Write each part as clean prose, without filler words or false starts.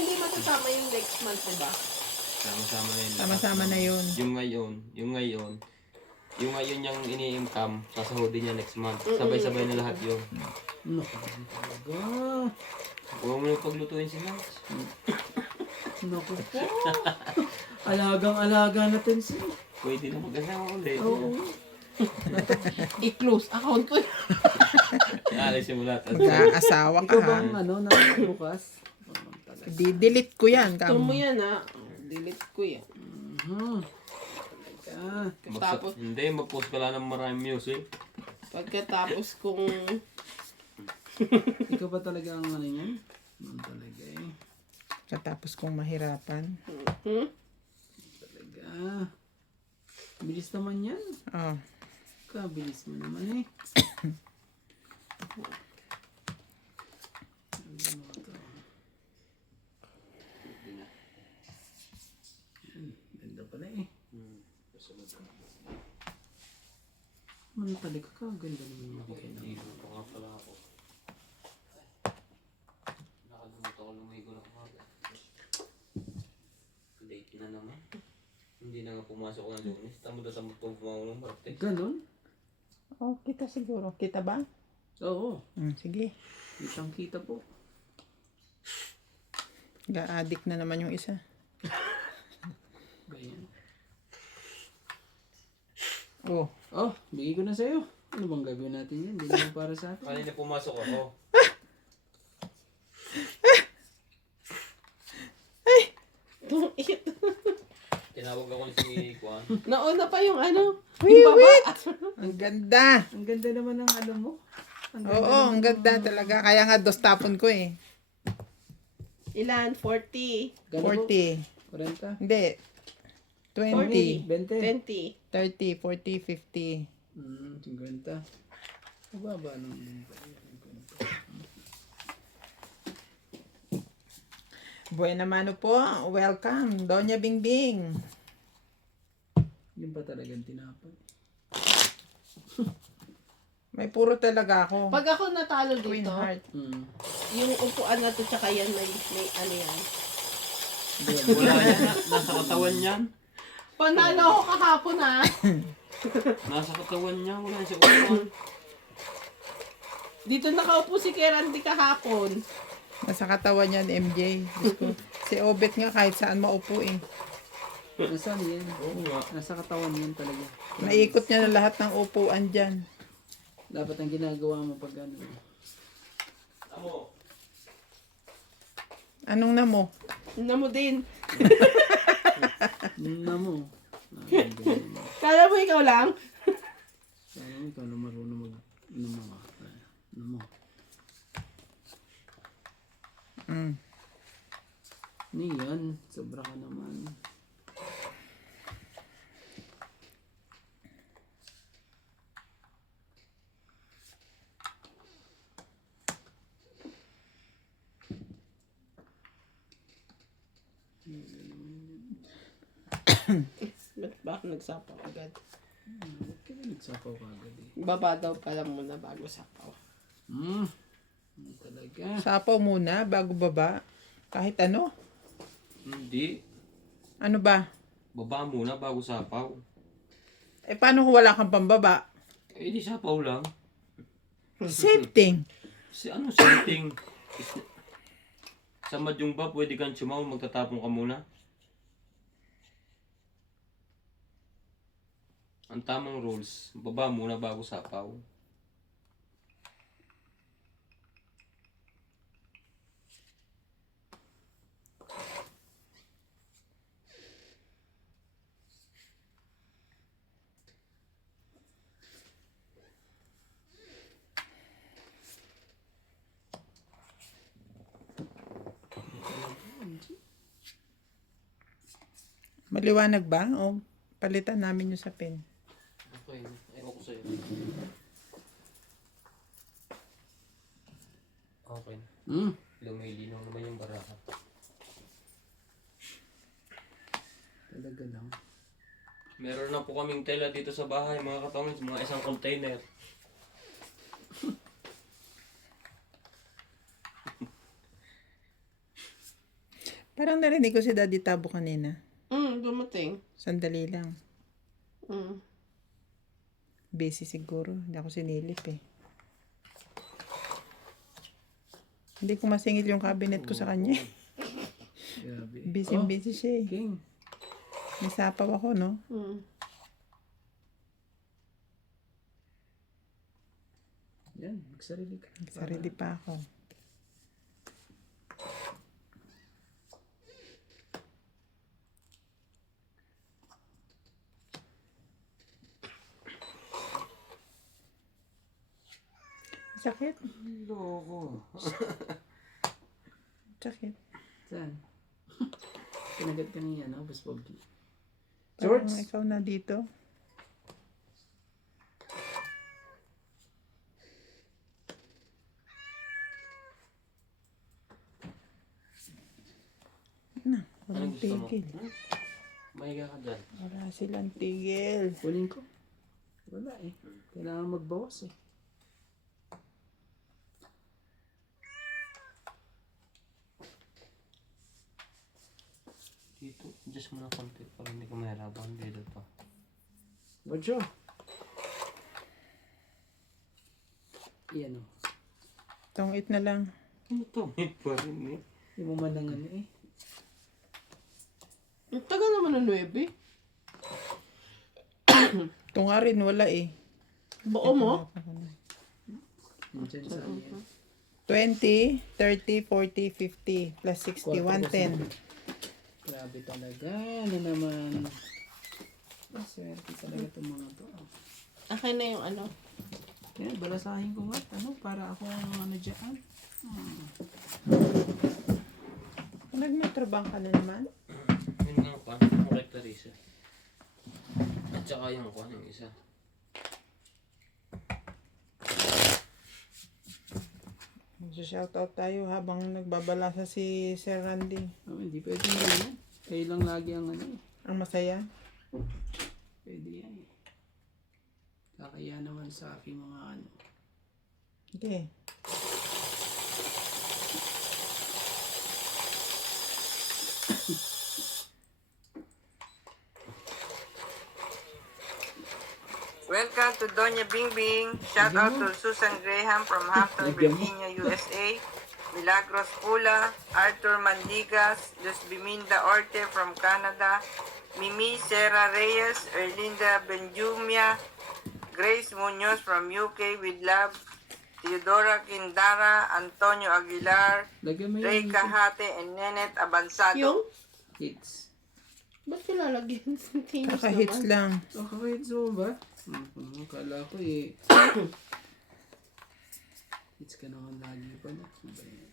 hindi matasama yung next month, diba? Sama-sama na yun. Sama-sama na yun. Yung ngayon yung ini-income, sasahodin niya next month. Sabay-sabay na lahat yun. Naku, talaga. Huwag mo yung paglutuin si Lance. Naku po. Alagang-alaga natin siya. Pwede na mag-asawa ulit. Oo. I-close account ko. Alisin mo lahat. Mag-aasawa ka Ikaw ha. bang bukas? Di-delete ko yan. Ito mo yan, ha? Delete ko yan. Tapos, hindi, mag-post ka lang ng maraming music. Pagkatapos kung... Ikaw ba talaga ang ano yan? Talaga eh. Katapos kong mahirapan. Talaga. Bilis naman yan. Oh. Kabilis mo naman eh. Ganda pala eh. Man talaga ka, ganda naman yung bigay na. Hindi pa nga pala ako. Nakalimutan ko lumigo na kumaga. Late na naman. Hindi na nga pumasok ng Lunes. Tamo na sa pumawa ng birthday. Ganon? Oh, kita siguro. Kita ba? Oo. Sige. Kitang kita po. Ga-addict na naman yung isa. Ganyan. Oh. Oh, bigay ko na sa'yo. Ano bang gagawin natin yan? Hindi naman para sa atin. Kanina pumasok ako. Tinawag ako ni si Kwan. Nauna pa yung ano? Wait, Yung baba. wait! Ang ganda. Ang ganda naman ng ano mo. Oo, ang ganda talaga. Kaya nga dos tapon ko eh. Ilan? 40. 40. 40? Hindi. 20. 20? 20. 30, 40, 50. 50. Mababa ng 50. Buena mano po. Welcome, Doña Bingbing. Yun ba talagang tinapay? May puro talaga ako. Pag ako natalo Queen dito, Heart. yung upuan na to tsaka yan may ano yan. Wala yan. Nasa katawan yan. Panalo ako kahapon, ha? Nasa katawan niya. Wala siya upuan. Dito nakaupo si Kerandi kahapon. Nasa katawan yan, MJ. Diyos ko. Si Obet nga kahit saan maupo eh. Nasaan yan? Oo nga. Nasa katawan yan talaga. Naikot niya na lahat ng upuan dyan. Dapat ang ginagawa mo pag ano. Amo. Anong na mo? Na mo din. Na mo. Kala mo ikaw lang? Sana mo ikaw na marunong mag... Ano mo? Ano mo? Niyan. Sobra ka naman. Ba't ba ako nagsapaw agad? Ba't ka nagsapaw ka agad eh? Baba daw pala muna bago sapaw. Talaga. Sapaw muna bago baba. Kahit ano. Hindi. Ano ba? Baba muna bago sapaw. Eh paano kung wala kang pambaba? Eh di sapaw lang. Same thing. Ano something? Sa madyong ba pwede kang sumaw magtatapon ka muna? Ang tamang rules, baba muna bago sapaw. Maliwanag ba? O palitan namin yung sa pen. Okay, ewan ko sa'yo. Okay. Lumilinaw naman yung baraha. Talaga lang. Meron na po kaming tela dito sa bahay, mga katongits, mga isang container. Parang narinig ko si Daddy Tabo kanina. Dumating. Sandali lang. Mm. Busy siguro. Hindi ako sinilip eh. Hindi ko masingil yung cabinet ko sa kanya. Grabe. Busy siya eh. King. May sapaw ako, no? Yan, magsarili ka. Sarili pa ako. Sakit. Loko. Sakit. Saan? Kinagat ka niya, no? Bas pogi. Parang Shorts? ikaw na dito. Na, walang Anong gusto mo? tigil. Mahiga ka dyan. Wala silang tigil. Kunin ko. Wala eh. Kailangan magbawas eh. Dito, adjust mo na konti para hindi ka mahirapan dito pa. Bojo. Iyan o. Tungit na lang. Ano to? May pa rin eh. Hindi mo man lang ano eh. Ang tagal naman ng 9. Ito nga rin, wala eh. Buo mo? Nandiyan sa akin. 20, 30, 40, 50, plus 60, 110. Grabe talaga. Ano naman. Swerte talaga itong mga to. Akin na yung ano. Yan, balasahin ko nga. Ano, para ako ano dyan. Nagmetrobang ka na naman? Yun nga pa, corrector isa. At saka yung kuha yung isa. Shoutout tayo habang nagbabalasa si Sir Randy. Oh, hindi pwede yan. Kayo lang lagi ang ano eh. Ang masaya. Pwede yan eh. Kakaya naman sa aking mga ano. Okay. Welcome to Doña Bing Bing. Shout out to Susan Graham from Hampton, Virginia, USA. Milagros Pula, Arthur Mandigas, Luz Biminda Orte from Canada. Mimi Sarah Reyes, Erlinda Benjumia, Grace Munoz from UK with love. Theodora Quindara, Antonio Aguilar, Lagyan mo Ray yung Kahate, and Nenet Abansado. Yung? hits. Ba't kilalagyan sa tinis Kaka-hits naman? lang. Oh, kakahits mo ba? Akala ko eh. Hits ka naman lagi pala. Ano ba yan?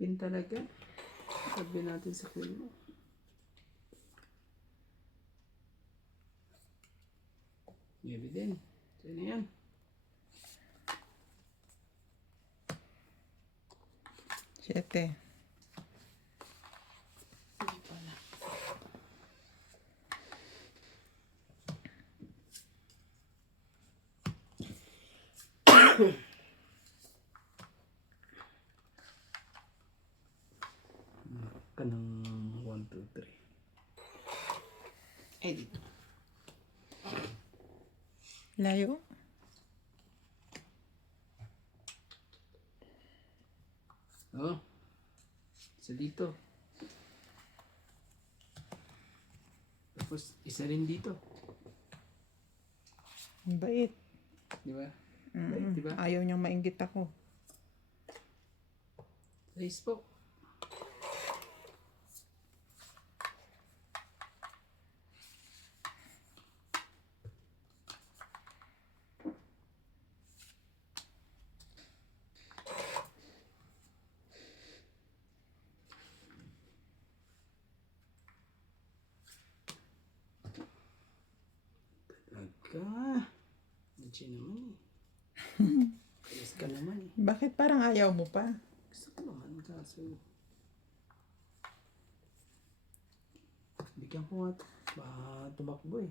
Pin talaga. Sabi natin sa queen mo. Gabi din. So, ano yan? Siyete. Ka ng 1, 2, 3. Eh, dito. Layo. Oh. Isa dito. Tapos isa rin dito. Ang bait. Di ba? Bait, di ba? Ayaw niyang mainggit ako. Nice po. Talaga. Anchi naman eh. Ayos ka naman eh. Bakit parang ayaw mo pa? Gusto ko naman kaso. Bigyan ko nga. Baka tumakbo eh.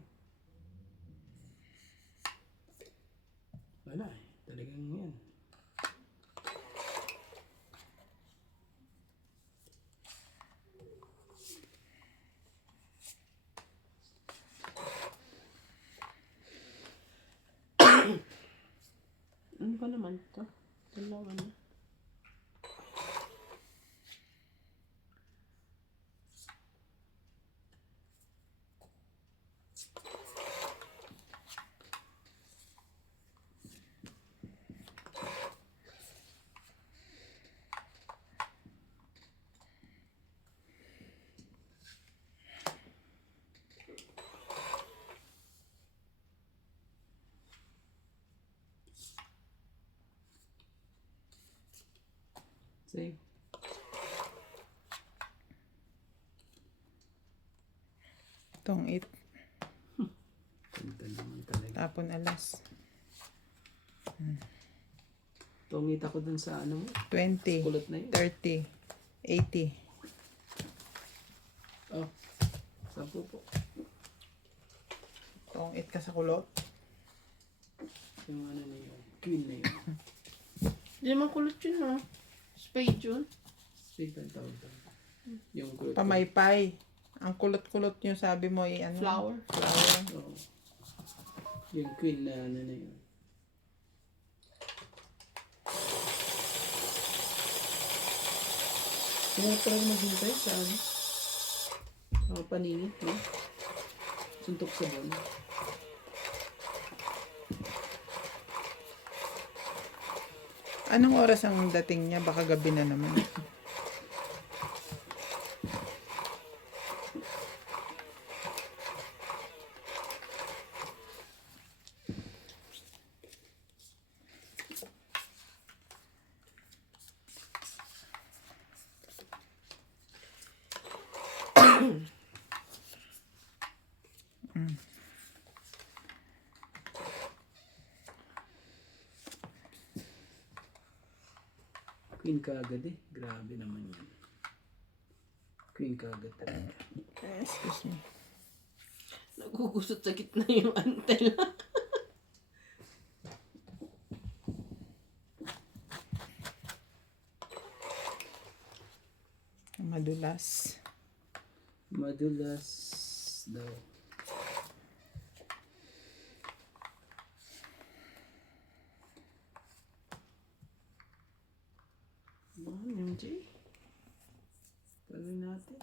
Wala eh. Talagang yan. Ano ba naman to? Dalawa na. Save. Tong 8. Ganda naman talaga. Tapon alas. Tungit ako dun sa ano mo. 20. Kulot na yun. 30. 80. Oh. 10 po. Tong 8 ka sa kulot. Yung ano na yun. Queen na yun. Hindi naman kulot yun ha. Spade yun. Save ang tawag doon. Yung kulot. Pamaypay. Ang kulot-kulot nyo sabi mo ay ano? Flower. Flower. Oo. Yung queen na ano na yun. Kaya talaga maghintay sa ano? Mga paninit, no? Suntok sa buwan. Anong oras ang dating niya? Baka gabi na naman. Queen kaagad eh. Grabe naman yan. Queen kaagad talaga. Excuse me. Nagugusot sa gitna yung antela. Madulas. Madulas daw. MJ. Pagawin natin.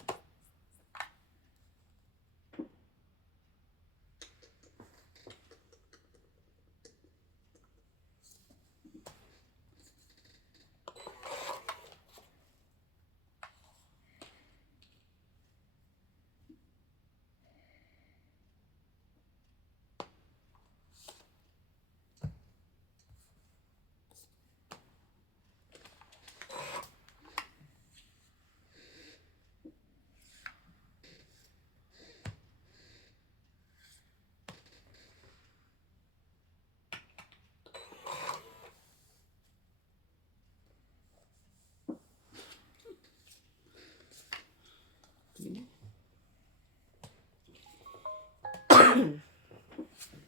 Sige.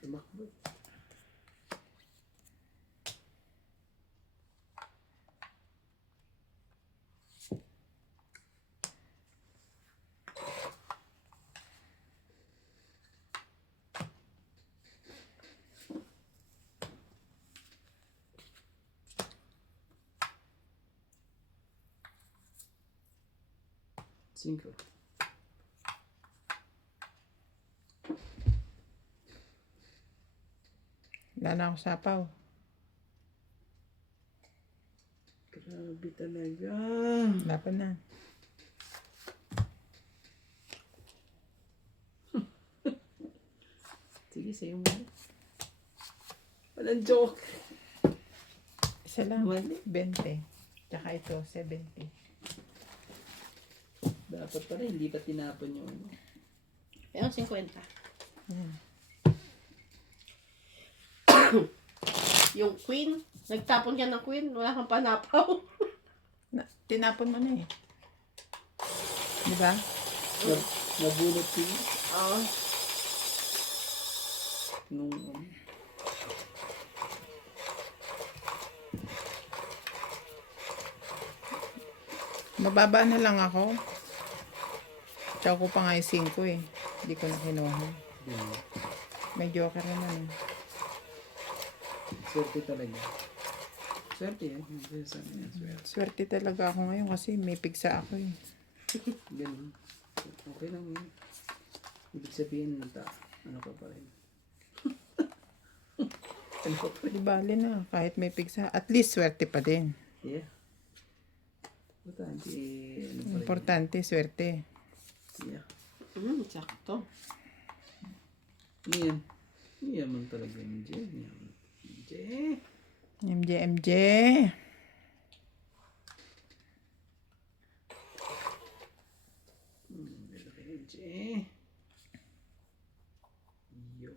Tumakbo. Cinco. Wala na ako sapaw. Grabe talaga. Wala pa na. Sige, sa'yo mo. Walang joke. Isa lang. Mali. 20. Tsaka ito, 70. Dapat pala, hindi pa tinapon yung ano. Ayun, 50. Yan. Yung queen. Nagtapon ka ng queen. Wala kang panapaw. Tinapon mo na eh. Di ba? Nabulot ko yun. Oo. Nung Mababa na lang ako. Tsaka ko pa nga yung 5 eh. Hindi ko na kinuha. May joker naman eh. swerte talaga. Swerte yan. Swerte. Swerte talaga ako ngayon kasi may pigsa ako eh. Ganun. Okay lang yun. Ibig sabihin, ano ka pa rin. Ano ka pa rin. Di bale na. Kahit may pigsa. At least swerte pa din. Yeah. Importante, ano pa rin. Importante, swerte. Yeah. Sakto. Yan. Yaman talaga yung MJ. MJ. MJ. MJ. Yo.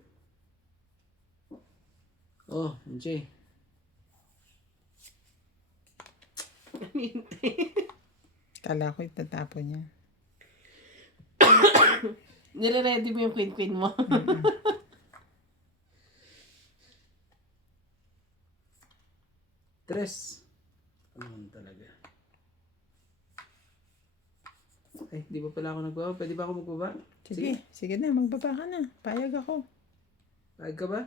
Oh, MJ. Kala ko itatapon niya. Nire-ready mo yung queen mo. Tres. Ano talaga? Ay, di ba pala ako nagbaba? Pwede ba ako magbaba? Sige na. Magbaba ka na. Payag ako. Payag ka ba?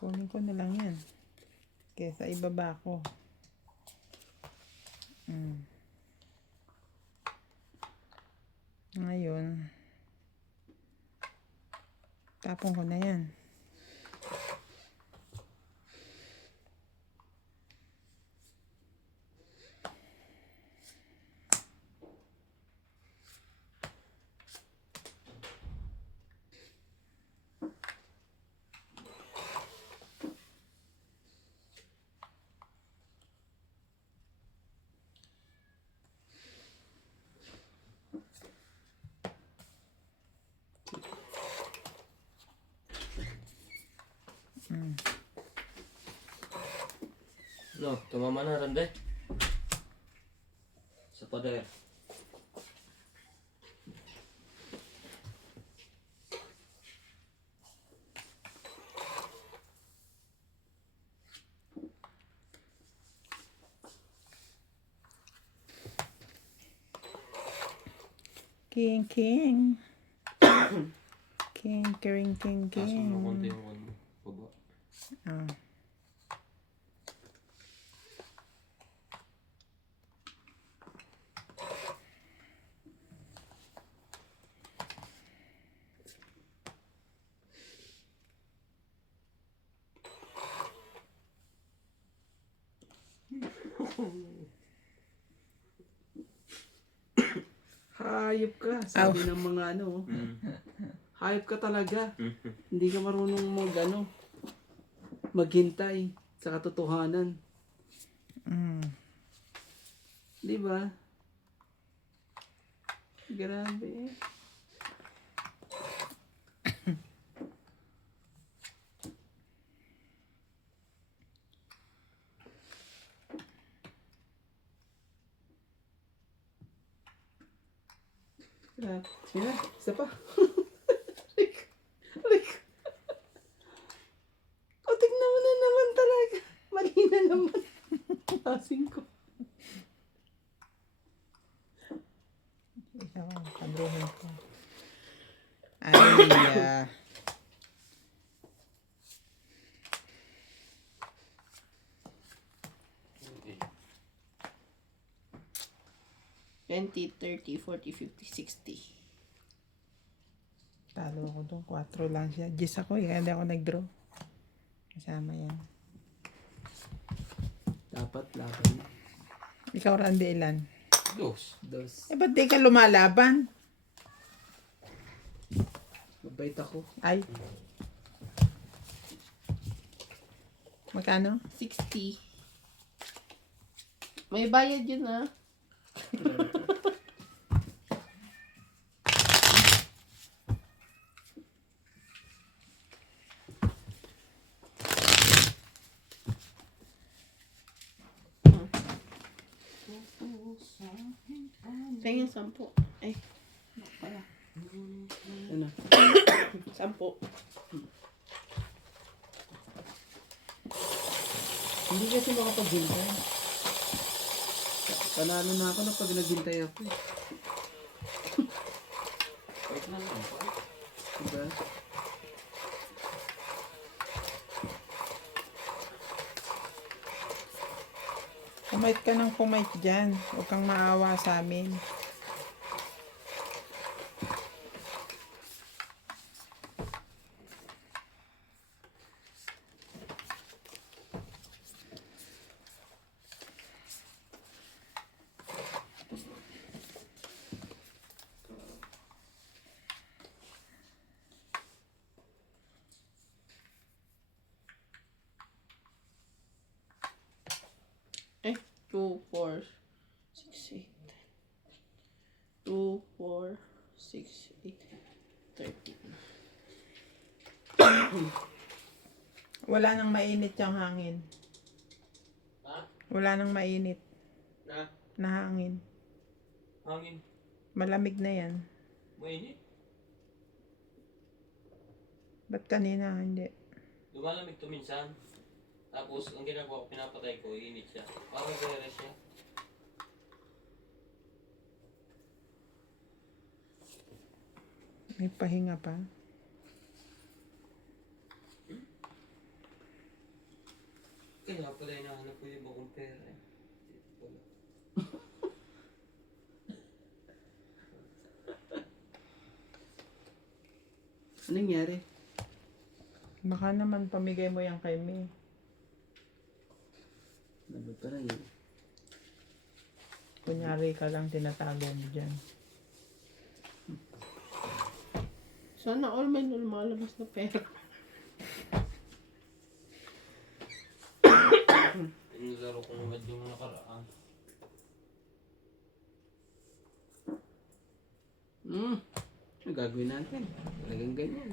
Kunin ko na lang yan. Kesa ibaba ko. Ngayon, tapon ko na yan. No, tumama na Rande. Sa pader. King. King, Taas mo ng konti yung ano, baba. Ah. Hayop ka. Sabi ng mga ano. Hayop ka talaga. Hindi ka marunong maghintay sa katotohanan. Di ba? Grabe. Sige na, isa pa. Like. O, tignan mo na naman talaga. Mali na naman. Tasing ko. Ikaw, pagruhin ko. Ay, 20, 30, 40, 50, 60. talo ako doon. 4 lang siya. 10 ako eh. Kaya hindi ako nag-draw. Kasama yan. Dapat laban. Ikaw, Randy, ilan? Dos. Eh, ba't di ka lumalaban? Mabait ako. Ay. Magkano? 60. May bayad yun Tingin 10. Ay, pala. Ano? 10. Hindi kasi makapaghintay. Panalo na ako na pag naghintay ako eh. Wait lang lang. Diba? Kumait ka ng kumait dyan. Huwag kang maawa sa amin. Eh, 2, 4, 6, 8. 2, 4, 6, 8, 13. Wala nang mainit yung hangin. Ha? Wala nang mainit Na? na hangin. Hangin. Malamig na yan. Mainit. Ba't kanina hindi? Lumalamig to minsan. Tapos, ang ginagawa ko, pinapatay ko, iinit siya. Parang gare siya. May pahinga pa. Kaya pala hinahanap ko yung bagong pera eh. Wala. Anong nangyari? Baka naman pamigay mo yan kay May. Ano pa rin yun? Kunyari ka lang tinatago mo dyan. Sana all may lumalabas na pera. Inilaro ko naman yung nakaraan. Ano gagawin natin? Talagang ganyan.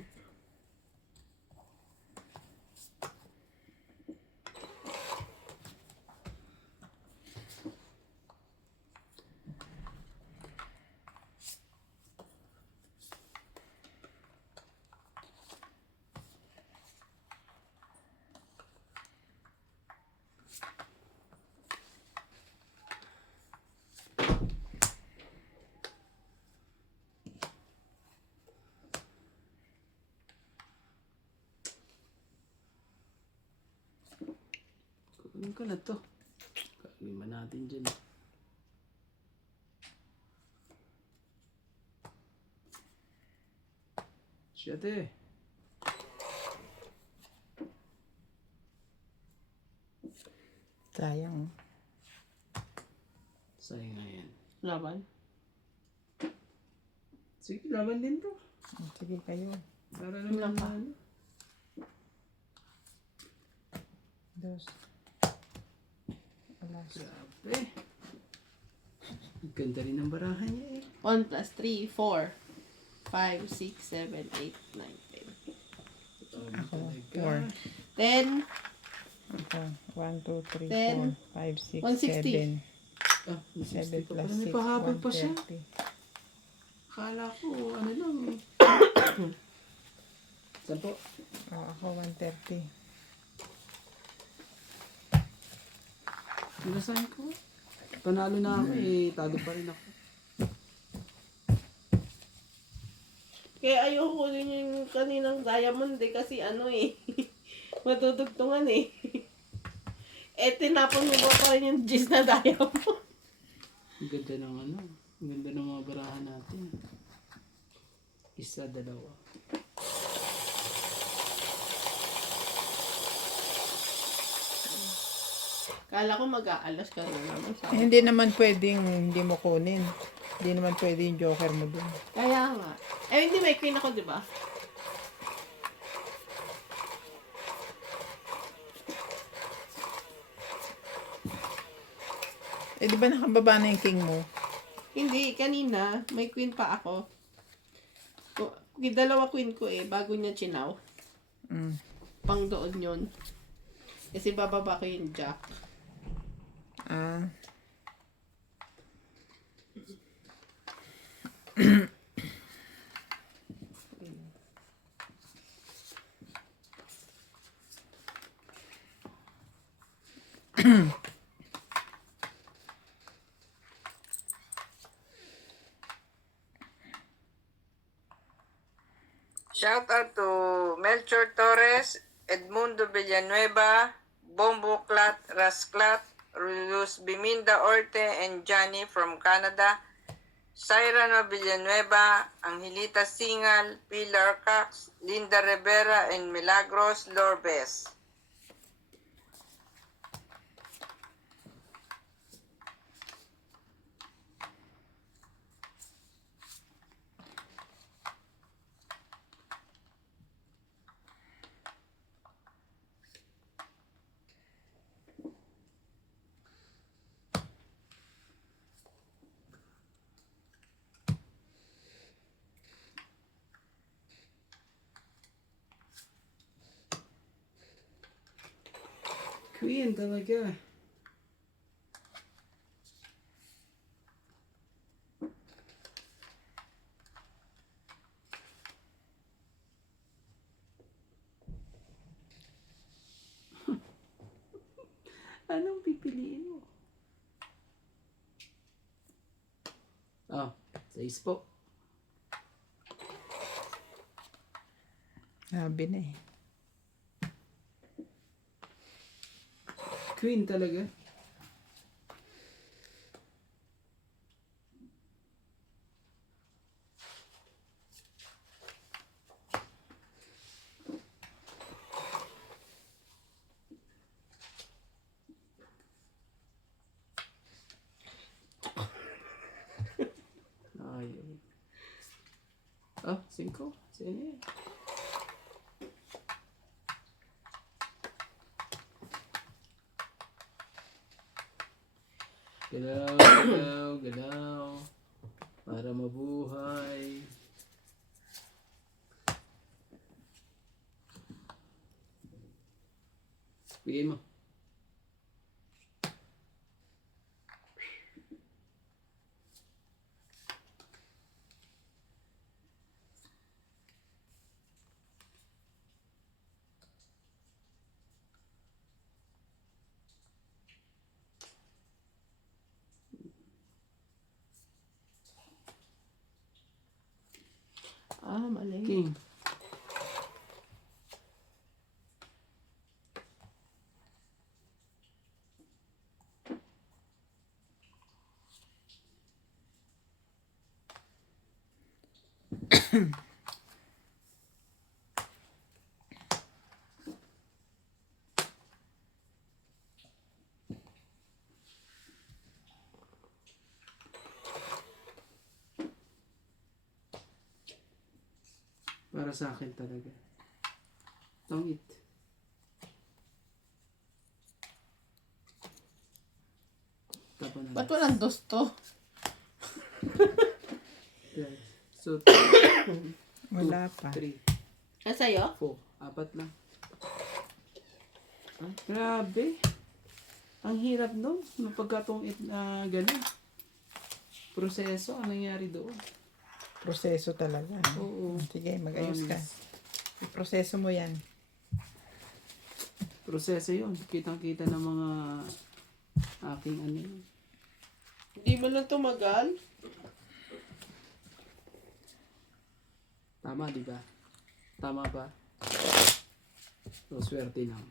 Kunin ko na to. Gagawin ba natin dyan? Siyate. Sayang. Sayang nga yan. Laban. Sige, laban din to. Sige kayo. Para naman Naka. ano. Dos. Alas. Grabe. Ang ganda rin ng barahan niya eh. 1 plus 3, 4, 5, 6, 7, 8, 9, 10. Ako. 4. 10. Ako. 1, 2, 3, Ten. 4, 5, 6, 160. 7. Ah, 7 pa plus pala. May 6, pahabol pa siya. 130. Akala ko, ano lang eh. Saan po? Oh, ako 130. Pinasahin ko. Panalo na ako eh. Talo pa rin ako. Kaya ayoko din yung kaninang diamond eh, kasi ano eh. Matutugtungan eh. Eh, tinapon mo ba pa rin yung gis na diamond? Ang ganda ng ano. Ang ganda ng mga barahan natin. Isa, dalawa. Kala ko mag-aalas ka na naman sa Eh, hindi naman pwedeng hindi mo kunin. Hindi naman pwede yung joker mo dun. Kaya nga. Eh, hindi may queen ako, di ba? Eh, di ba nakababa na yung king mo? Hindi, kanina, may queen pa ako. Dalawa queen ko eh, bago niya chinaw. Mm. Pang doon yun. Kasi bababa ko yung jack. Ah. Shout out to Melchor Torres, Edmundo Villanueva, Bombo Clat, Rasclat, Luz Biminda Orte, and Johnny from Canada, Cyrano Villanueva, Angelita Singal, Pilar Cox, Linda Rivera, and Milagros Lorbes. Queen talaga. Anong pipiliin mo? Ah, 6 po. Sabi na eh. Queen talaga. Ay, ay. Ah, 5. Sige. Galaw, galaw, galaw. Para mabuhay. Bigay mo. Ah, mali. King. Para sa akin talaga. Tongit. Tapos na. Ba't walang dos to? Okay. So, Wala pa. 3, Ah, sa'yo? 4. 4 lang. Ah, grabe. Ang hirap nun. Napagkatungit na gano'n. Proseso, ang nangyari doon. Proseso talaga. Oo. Sige, mag-ayos ka. Promise. Iproseso mo yan. Proseso yun. Kitang-kita ng mga aking ano yun. Hindi mo lang tumagal? Tama, di ba? Tama ba? So, swerte lang.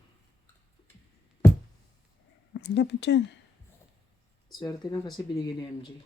Dapat yan. Swerte lang kasi binigay ni MJ.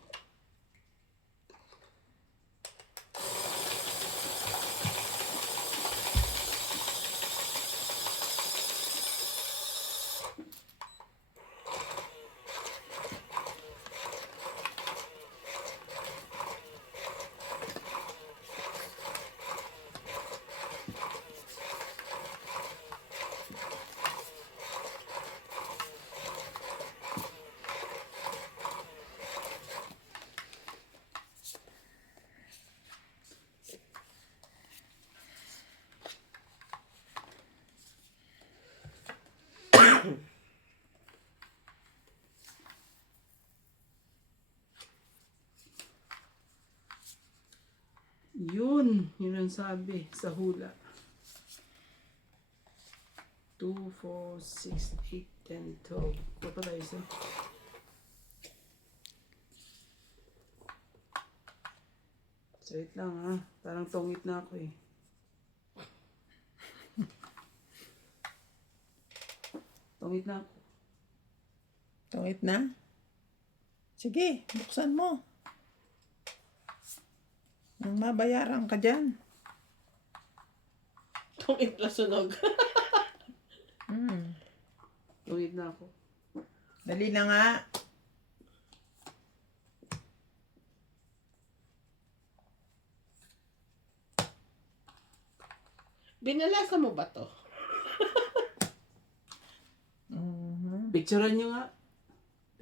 Yun ang sabi sa hula. 2, 4, 6, 8, 10, 12. Ito pala isa. Wait lang ha. Parang tongit na ako eh. Tongit na ako. Tungit na? Sige, buksan mo. Nang mabayaran ka dyan. Itong itla sunog. Tongit na ako. Dali na nga. Binalasa mo ba to? Picturean nyo nga.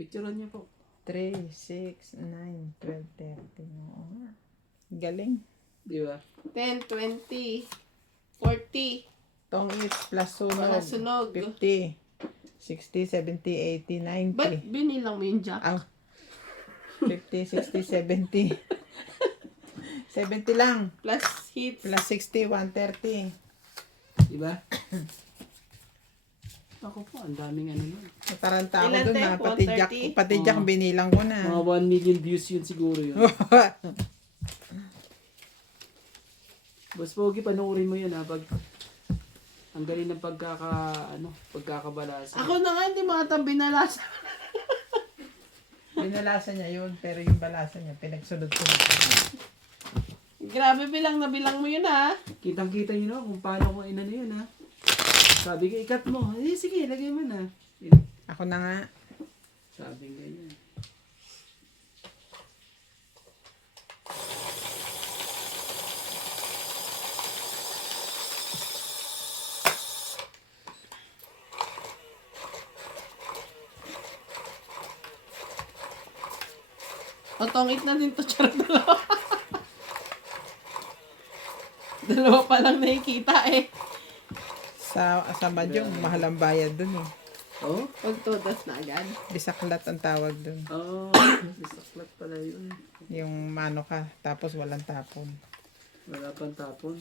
Picturean nyo po. 3, 6, 9, 12, 13. Oo nga. Galing. Di ba? 10, 20, 40. Tongit plus sunog. Wala sunog. 50, 60, 70, 80, 90. Ba't binilang mo yung jack? Ang 50, 60, 70. 70 lang. Plus hits. Plus 60, 130. Di ba? Ako po, ang daming ano yun. Nataranta ako Ilan, dun te? na. 130? Pati jack binilang ko na. Mga 1 million views yun siguro yun. Boss Pogi, panoorin mo yun ha. Pag, ang galing ng pagkakabalasa. Ako na nga, hindi mo ata binalasa. Binalasa niya yun, pero yung balasa niya, pinagsunod-sunod. Grabe, bilang na bilang mo yun ha. Kitang-kita nyo no, kung paano ko inano yun ha. Sabi ko, ikat mo. Eh, sige, lagay mo na. Ako na nga. Sabi ganyan. O, tongit na din to, charot dalawa. Dalawa pa lang nakikita eh. Sa Badyong, mahal ang bayad dun eh. Oh? Pagtodas na agad. Bisaklat ang tawag dun. Oh, saklat pala yun. Yung mano ka, tapos walang tapon. Wala pang tapon.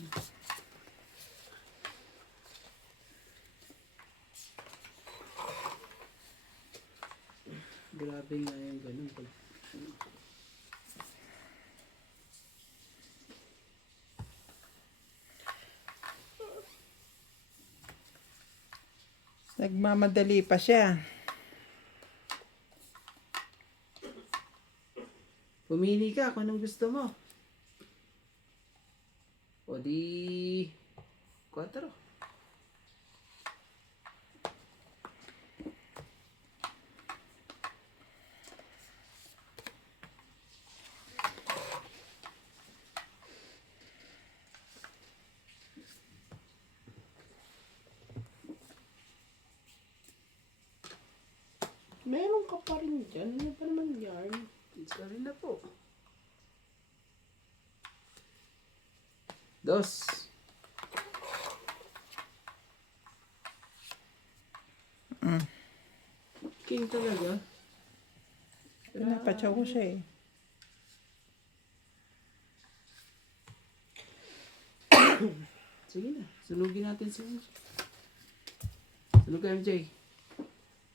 Grabe nga yung ganun. Nagmamadali pa siya. Pumili ka kung anong gusto mo. O di... 4. Meron ka pa rin dyan. Ano pa naman yarn? Isa rin na po. 2. King talaga. Pinapatsaw ko siya eh. Sige na. Sunugin natin si MJ. Sunog ka MJ.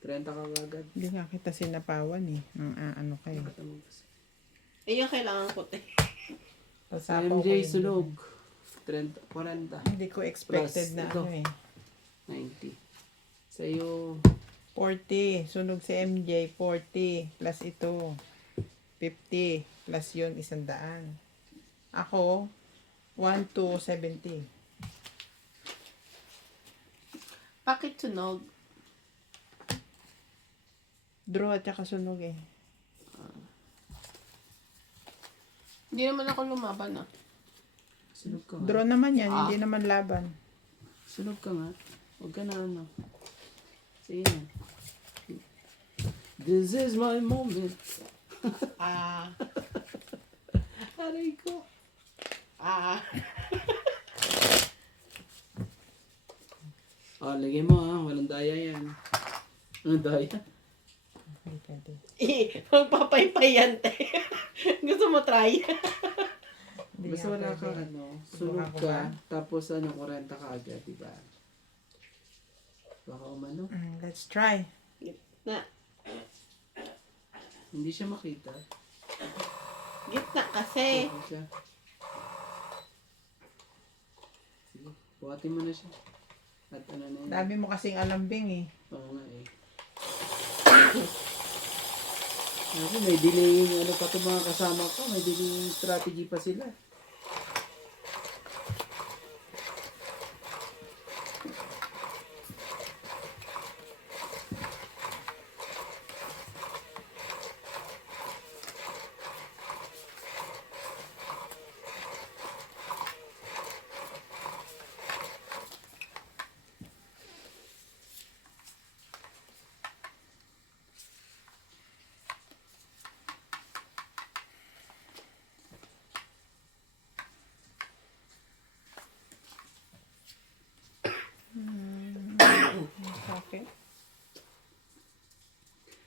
30 ka agad. Hindi nga kita sinapawan eh. Nang ano kayo. Eh, yung kailangan ko te. Pasapaw ko MJ yun. sunog. 30, 40, Hindi ko expected Plus, na ito. ano eh. 90. Sa'yo, 40. Sunog si MJ. 40. Plus ito. 50. Plus yun, 100. Ako, 1 to 70. Bakit sunog? Draw at saka sunog eh. Hindi naman ako lumaban ah. sunog ka nga. Draw naman yan, hindi naman laban. Sunog ka nga. Huwag ka na ano. Sige na. This is my moment. Ah. Aray ko. Ah. Lagay mo ha. Walang daya yan. Walang daya. Hindi pwede. Magpapaypay yan te. Gusto mo try? Hindi Hindi Basta nga wala pwede. kang ano, Subukan sunog ko ka, ba? tapos ano, 40 ka agad, di ba? Baka umano. Let's try. Na, Hindi siya makita. gitna kasi. Hindi siya. Sige, buhatin mo na siya. At ano na yun. Dami mo kasing alambing eh. Oo nga eh. Ako, may delay yung ano pa itong mga kasama ko. May delay yung strategy pa sila. Okay.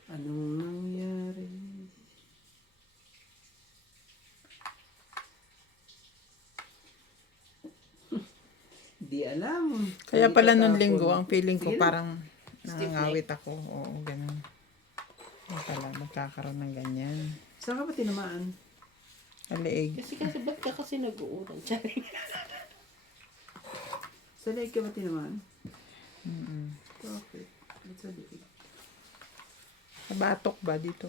Anong nangyari? Di alam. Kaya Hindi pala nung tatapon. linggo, ang feeling ko Sige na. parang nangangawit ako. Oo, ganun. Kaya pala, magkakaroon ng ganyan. Saan ka ba tinamaan? Aliig. Kasi ba't ka kasi nag-uulan? Charing. Sa leg ka ba tinamaan? Mm-mm. Bakit? Ba't sa leg? Nabatok ba dito?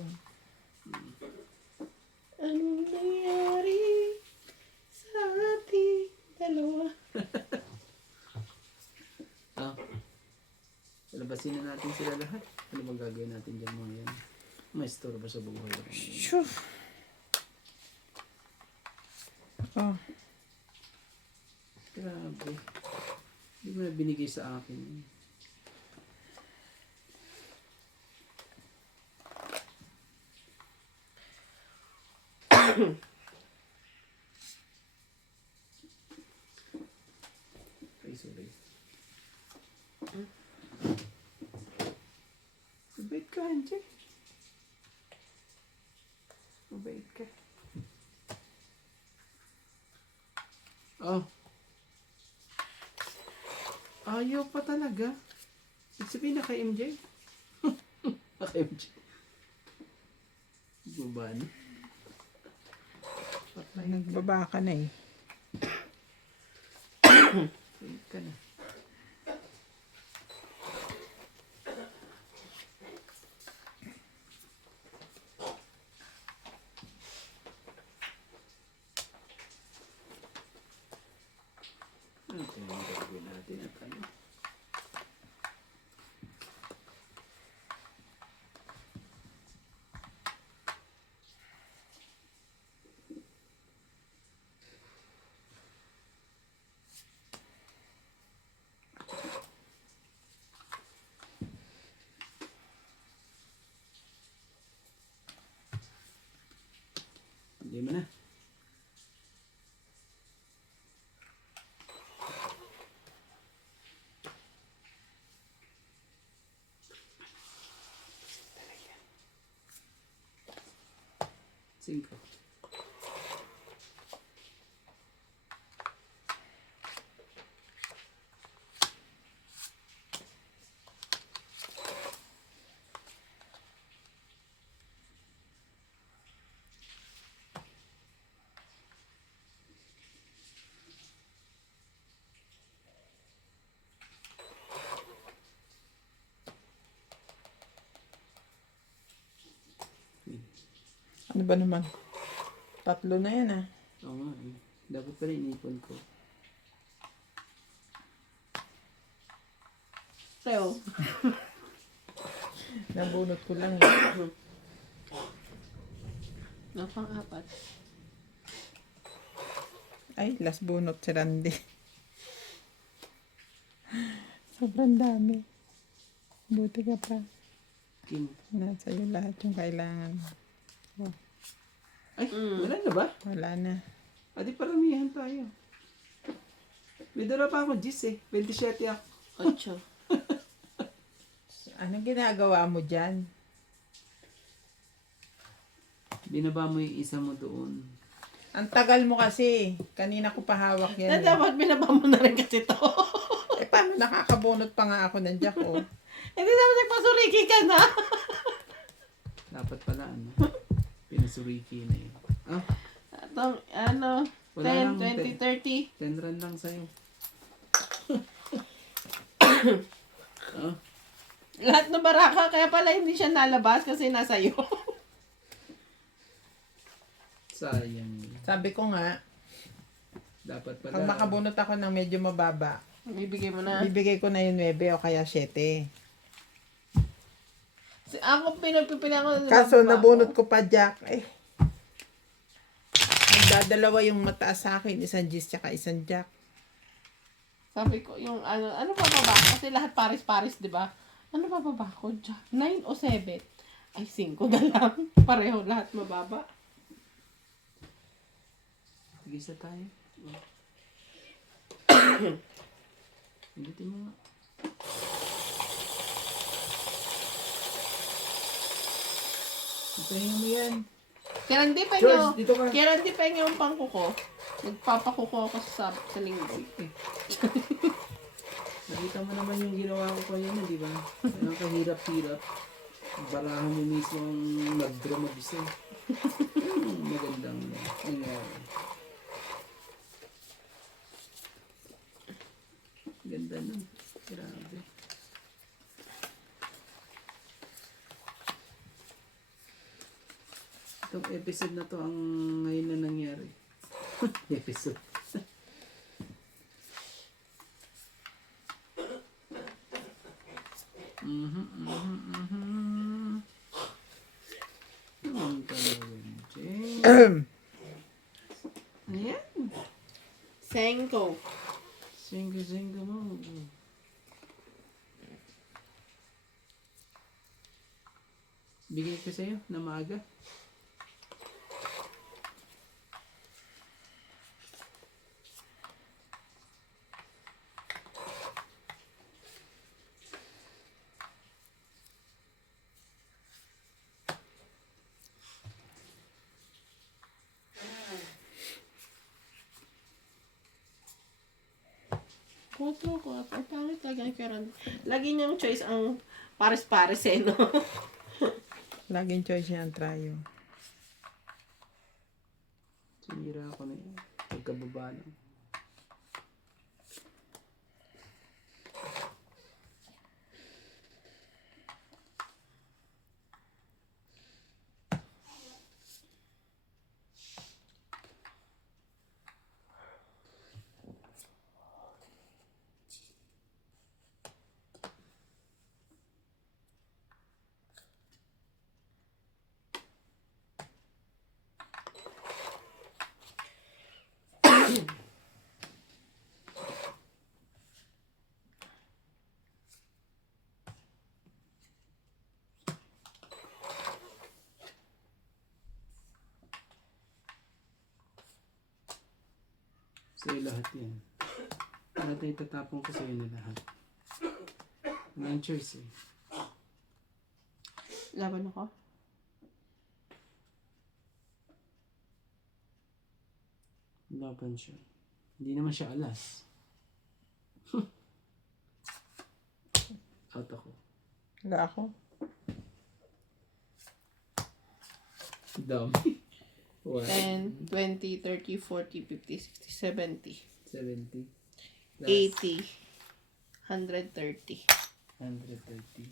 Anong nangyari sa ating dalawa? Ah. Labasin na natin sila lahat. Ano bang gagawin natin dyan mga yan? May store ba sa buhay ako ngayon? Shoo! Oh, Grabe. Hindi mo na binigay sa akin. Ay, sorry. Mabait ka, Angie. Mabait ka. Oh. Ayaw pa talaga. Ibig sabihin naka-MJ? Naka-MJ. Baba na. Patay nagbaba ka na eh. ka na. Ano ito yung gagawin natin at ano? Hindi mo na. Cinco. Ano ba naman? 3 na yan ah. Oo nga eh. Dapat pala inipon ko. Sayo. Nabunot ko lang eh. Pang-apat. Ay, last bunot si Randy. Sobrang dami. Buti ka pa. Kim. Nasa iyo lahat yung kailangan. Oh, Ay, wala na ba? wala na. Adi paramihan tayo. May dala pa ako, Gis eh. 27 ako. 8. Anong ginagawa mo dyan? Binaba mo yung isa mo doon. Ang tagal mo kasi. Kanina ko pa hawak Na yan. dapat binaba mo na rin kasi to. Paano nakakabunot pa nga ako ng jack, oh. Hindi dapat nagpasuriki ka na. Dapat pala, ano? Pinasuriki na yun. Ah, Itong, ano, Wala 10, lang, 20, 30. 10 rand lang sa'yo. Ah, Lahat ng baraka, kaya pala hindi siya nalabas kasi nasa iyo. sayang. Sabi ko nga, Dapat pala. pag makabunot ako ng medyo mababa, Bibigay mo na. bibigay ko na yung 9 o kaya 7. Ako pinapipili ako. Kaso nabunot ko pa jack, eh. Nagdadalawa yung mataas sa akin, isang G's tsaka isang jack. Sabi ko, yung ano pa ba? Kasi lahat pares-pares, di ba? Ano pa ba ko? 9 o 7? Ay, 5 na lang. Pareho lahat mababa. Sige sa tayo. Hindi mo nga. Ipahinga mo yan. Kirandipin George, nyo. dito ka. Kirandipin nyo yung pangkuko. Nagpapakuko ako sa linggo. Nakita mo naman yung ginawa ko kanina, di ba? Ang kahirap-hirap. Barahan mo mismo ang mag-draw mag-isa. Magandang nangyari. Ganda nun. Grabe. Itong episode na to ang ngayon na nangyari. Episode. Ang talawin, Jane. Ayan. Senko. Singgo mo. Bigay ko sa'yo na maaga. Kuwatro. Ang pangit talaga yung kirand. Lagi niyang choice ang pares-pares eh, no? Laging choice niya ang trayo. Sinira ako na yun. Pagkababa lang. Sa'yo lahat yan. Lahat ay tatapong ko sa'yo na lahat. Walang choice eh. Laban ako. Laban siya. Hindi naman siya alas. Out ako. Wala ako. Dami. 10, 20, 30, 40, 50, 60, 70, 70. 80, 130. 130.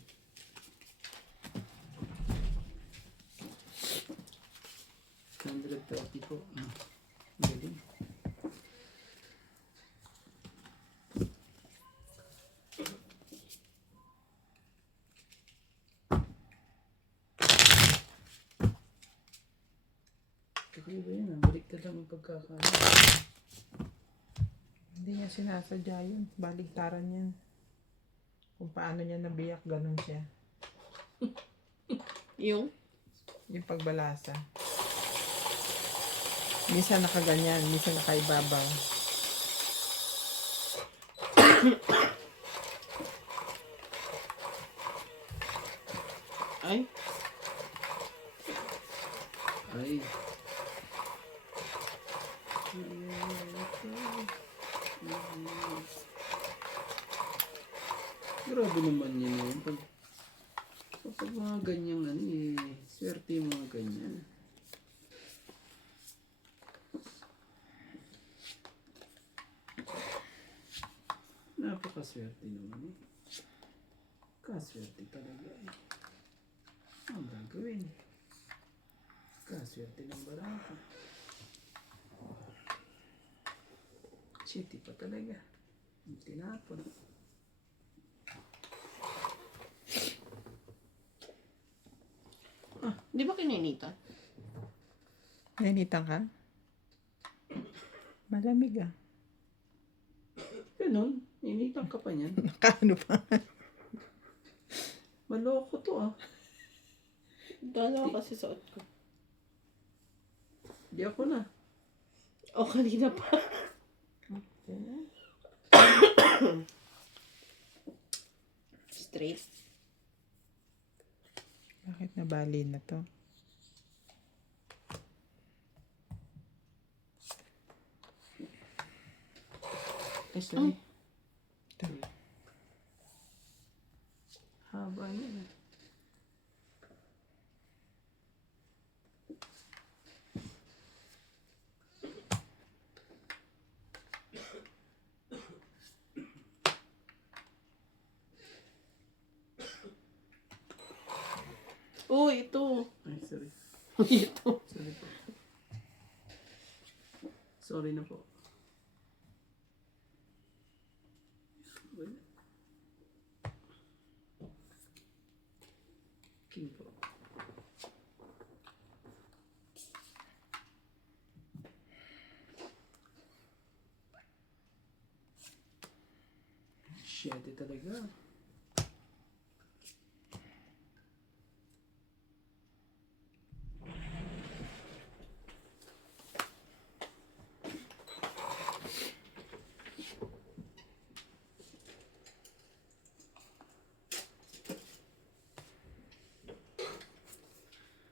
130 po. Galing. Kaya ba yun? Baliktad lang ang pagkakaano. Hindi niya sinasadya yun. Baligtaran yan. Kung paano niya nabiyak, ganun siya. Yung? Yung pagbalasa. Minsan nakaganyan, minsan nakaibabaw. Ay, Ay. Grabe naman yun eh. Kapag mga ganyang ano eh, swerte yung mga ganyan. Napakaswerte naman eh. Kaswerte talaga eh. Ang gagawin. Kaswerte ng barako. Chiti pa talaga. Ang tinapon. Di ba kininitan? Nainitan ka? Malamig ah. Ganun. Initan ka pa niyan. Nakaano pa? Maloko to ah. Dalawa kasi suot ko. Di ako na. O, kanina pa. Straight. Bakit nabali na to? Eh, sorry. Ito. Haba niya na. Oh, ito. Ay, sorry. Ito. Sorry po. Sorry na po. Wala. King po. Shit, talaga.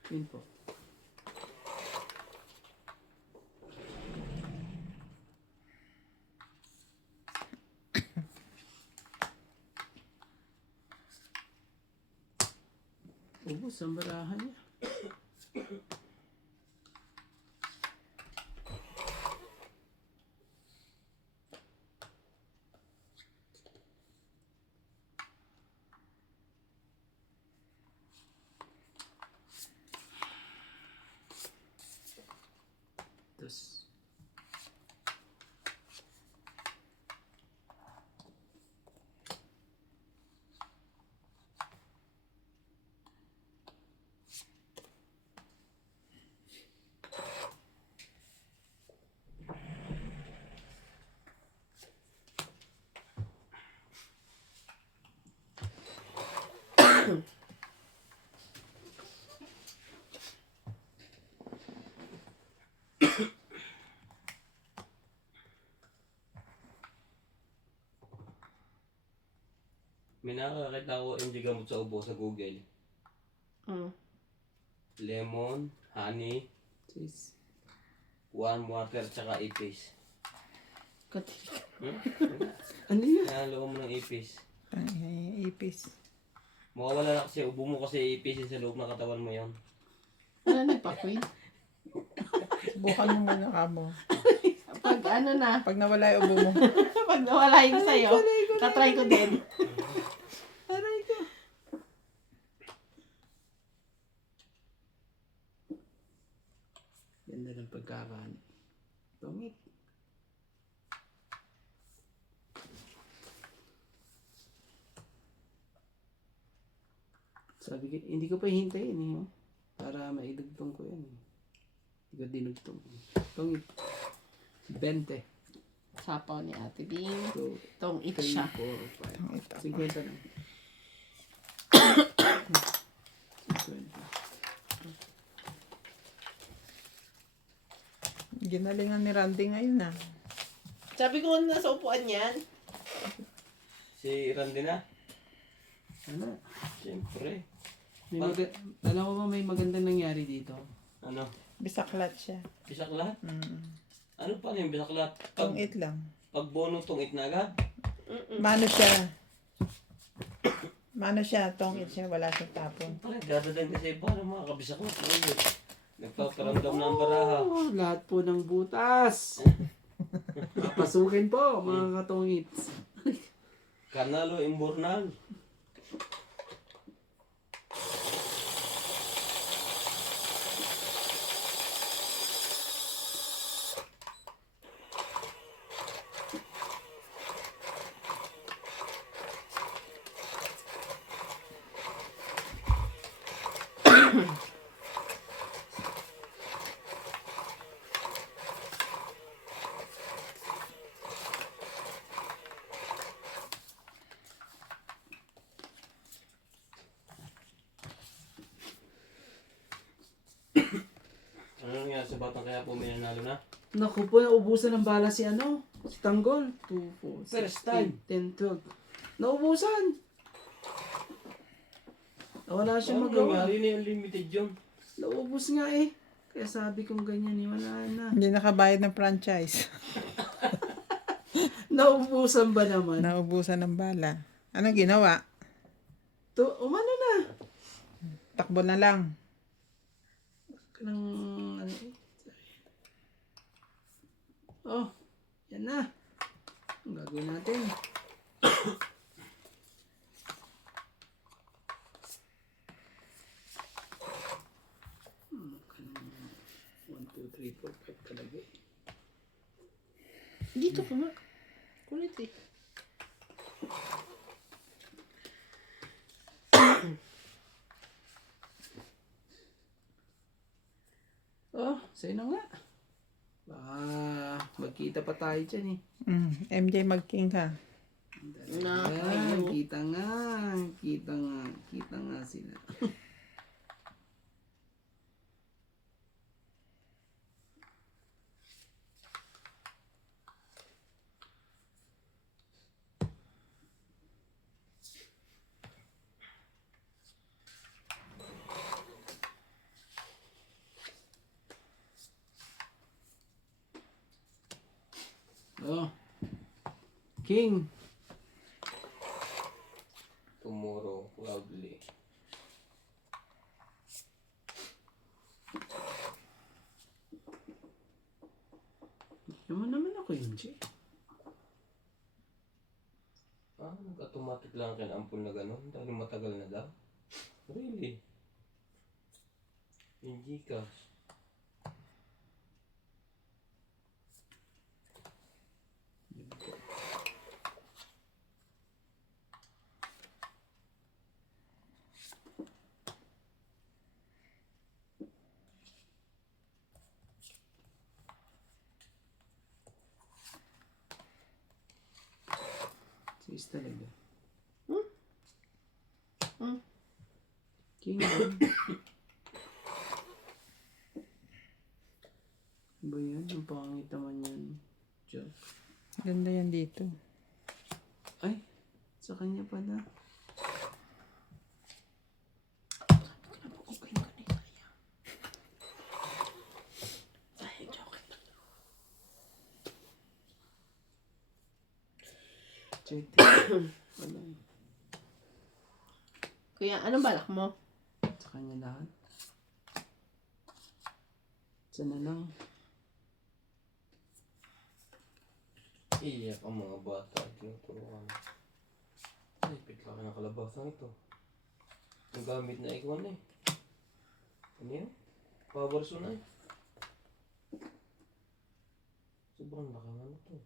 Yun po. Ubus ang barahan niya. Dos. May nakakakita ko MG gamot sa ubo sa Google. Mm. Lemon, honey, Cheese. warm water, tsaka ipis. Katika. Ano yan? Nahalo mo ng ipis. Ay, ipis. Mawawala na kasi ubo mo kasi ipisin sa loob ng katawan mo yan. Ano na pa, Queen? Subukan mo muna ka mo. Pag ano na, Pag nawala yung ubo mo. pag nawala yung sa'yo, katry ko din. Aray ko. Ganda ng pagkakaan. Tungit. Sabi ko, hindi ko pa hintayin eh. Oh. Para maidugtong ko yan. Hindi ko dinugtong. Tungit. 20. Sapaw ni Ate Bing. 2, Itong 3, it siya. 4, 5. Ito. 50 lang. 50. Ginalingan ni Randy ngayon ah. Sabi ko nasa upuan yan. Si Randy na? Ano? Siyempre. Alam mo ba may magandang nangyari dito? Ano? Bisaklat siya. Bisak lahat? Mm. Ano pa yung bisaklat? Tungit lang. Pag bono tungit na agad. Mano siya? Mano siya? Tungit siya. Wala siyang tapon. Pare, dadadan kasi paano mga kabisaklat. Nagpaparamdam na ang baraha. Oh, lahat po ng butas. Papasukin po, mga katungits. Kanalo Imbornal. Ano nangyari sa batang kaya po may nanalo na? Naku po, naubusan ng bala si si Tanggol. 2, 4, First 6, time. 10, 12. Naubusan! Wala siyang Ano magawa. nangyari na yung limited yun? Naubos nga eh. Kaya sabi kong ganyan wala na. Hindi nakabayad ng franchise. Naubusan ba naman? Naubusan ng bala. Anong ginawa? Umano na. Takbo na lang. Kanang, oh, yan na. Ang gagawin natin. Kanang 1, 2, 3, 4, 5 talaga eh. Dito ka nga. Kulit eh. Oh, sa'yo na nga. Baka magkita pa tayo dyan eh. MJ mag-king ka. Ayan, kita nga. Kita nga sila. Oh. King. Tomorrow, loudly. Naman ako yun, Jay. Ah, nag-automatic lang ang ampul na gano'n dahil matagal na daw. Really? Hindi ka. Sis talaga. Hmm? King. Ba yan? Ang pangit naman yan. Joke. Ganda yan dito. Ay, sa kanya pala. Chete. Wala. Kuya, anong balak mo? Sa kanya lahat. Sana lang. Iyak ang mga bata at tinuturuan. Ay, pitla ka ng kalabasan ito. Ang gamit na ikwan eh. Ano yun? Power sun eh. Sobrang laki nga na to.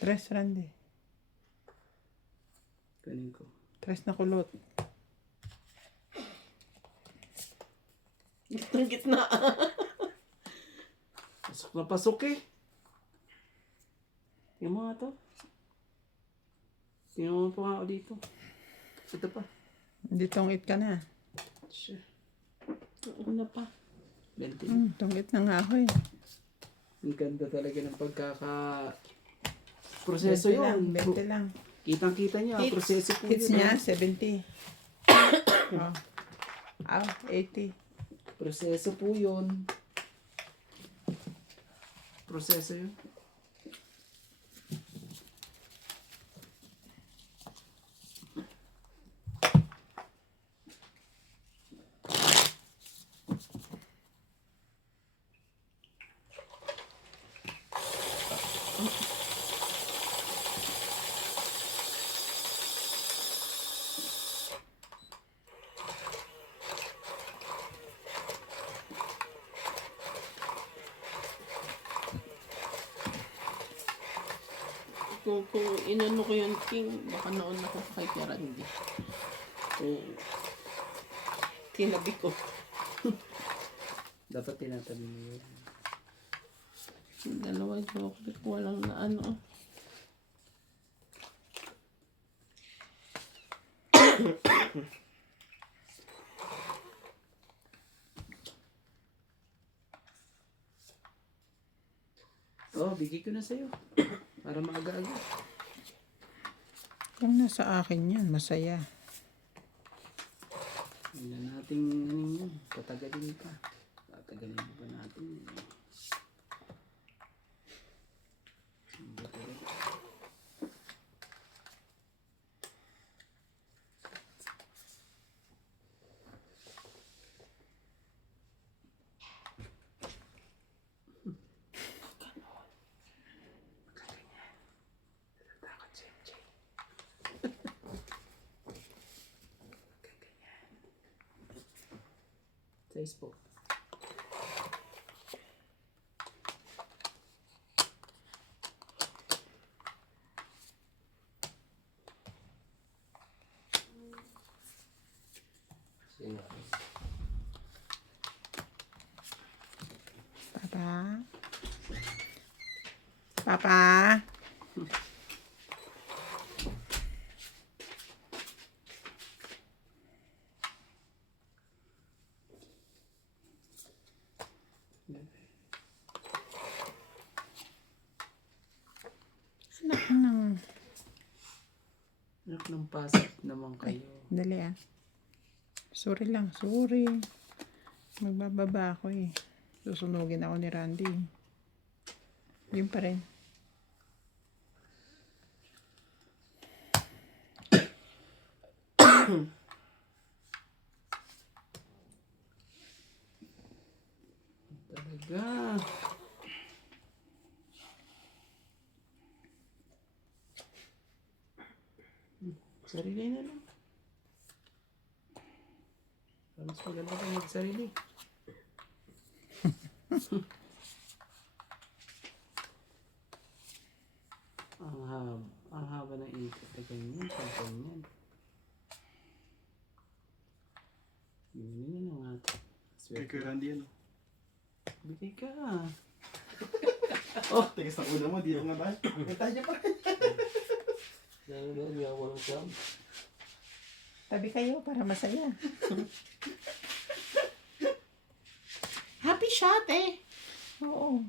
Tres rande. Kanin ko. Tres na kulot. Gitnang gitna. Pasok na pasok eh. Yung mga to. Tingnan mo pa nga ako dito. Ito pa. Hindi tungit ka na. Sure. Ano pa? 20. Tungit na nga ako eh. Ang ganda talaga ng proseso 20 lang, yun. 20 lang. Kitang-kita niyo, ang proseso po Hits yun. niya, 70. Oh. 80. Proseso po yun. proseso yun. Kung inano ko yung king, baka naon ako kay Kuya Randy. Kung tinabi ko. Dapat tinatabi mo yun. Yung dalawa chocolate, walang na ano. Oh, bigay ko na sa'yo. Para maaga-aga. Kung nasa akin yan, masaya. Hindi na natin ano yun. Patagalin pa. Patagalin pa natin yun. Size po. Sino? Papa? Papa? Anak ng... Anak ng pasok naman kayo. Dali ah. Sorry lang, sorry. Magbababa ako eh. Susunugin ako ni Randy. Yun pa rin. Talaga. Sarili na lang. Mas maganda ka magsarili. ang haba ng ikot na ganyan, ganyan. Ganyan na nga. Kay Kuya Randy yan. Bigay ka. Oh, tigas ng ulo mo, di ako nga tayo. Tayo niya pa rin. Nanonood nga ako ng club. Tabi kayo para masaya. Happy shot eh. Oo.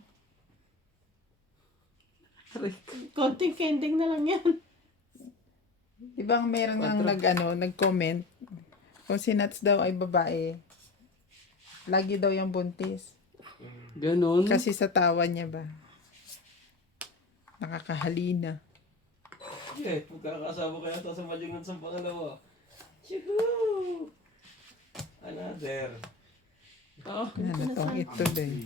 Konting kending na lang yan. Ibang meron ang nag-comment. Kung si Nats daw ay babae, lagi daw yung buntis. Ganon. Kasi sa tawa niya ba? Nakakahalina. Yeah, pagkakasama kaya ito sa Majunan sa pangalawa. Chihoo! Another. Oh, Ano tong ito eh.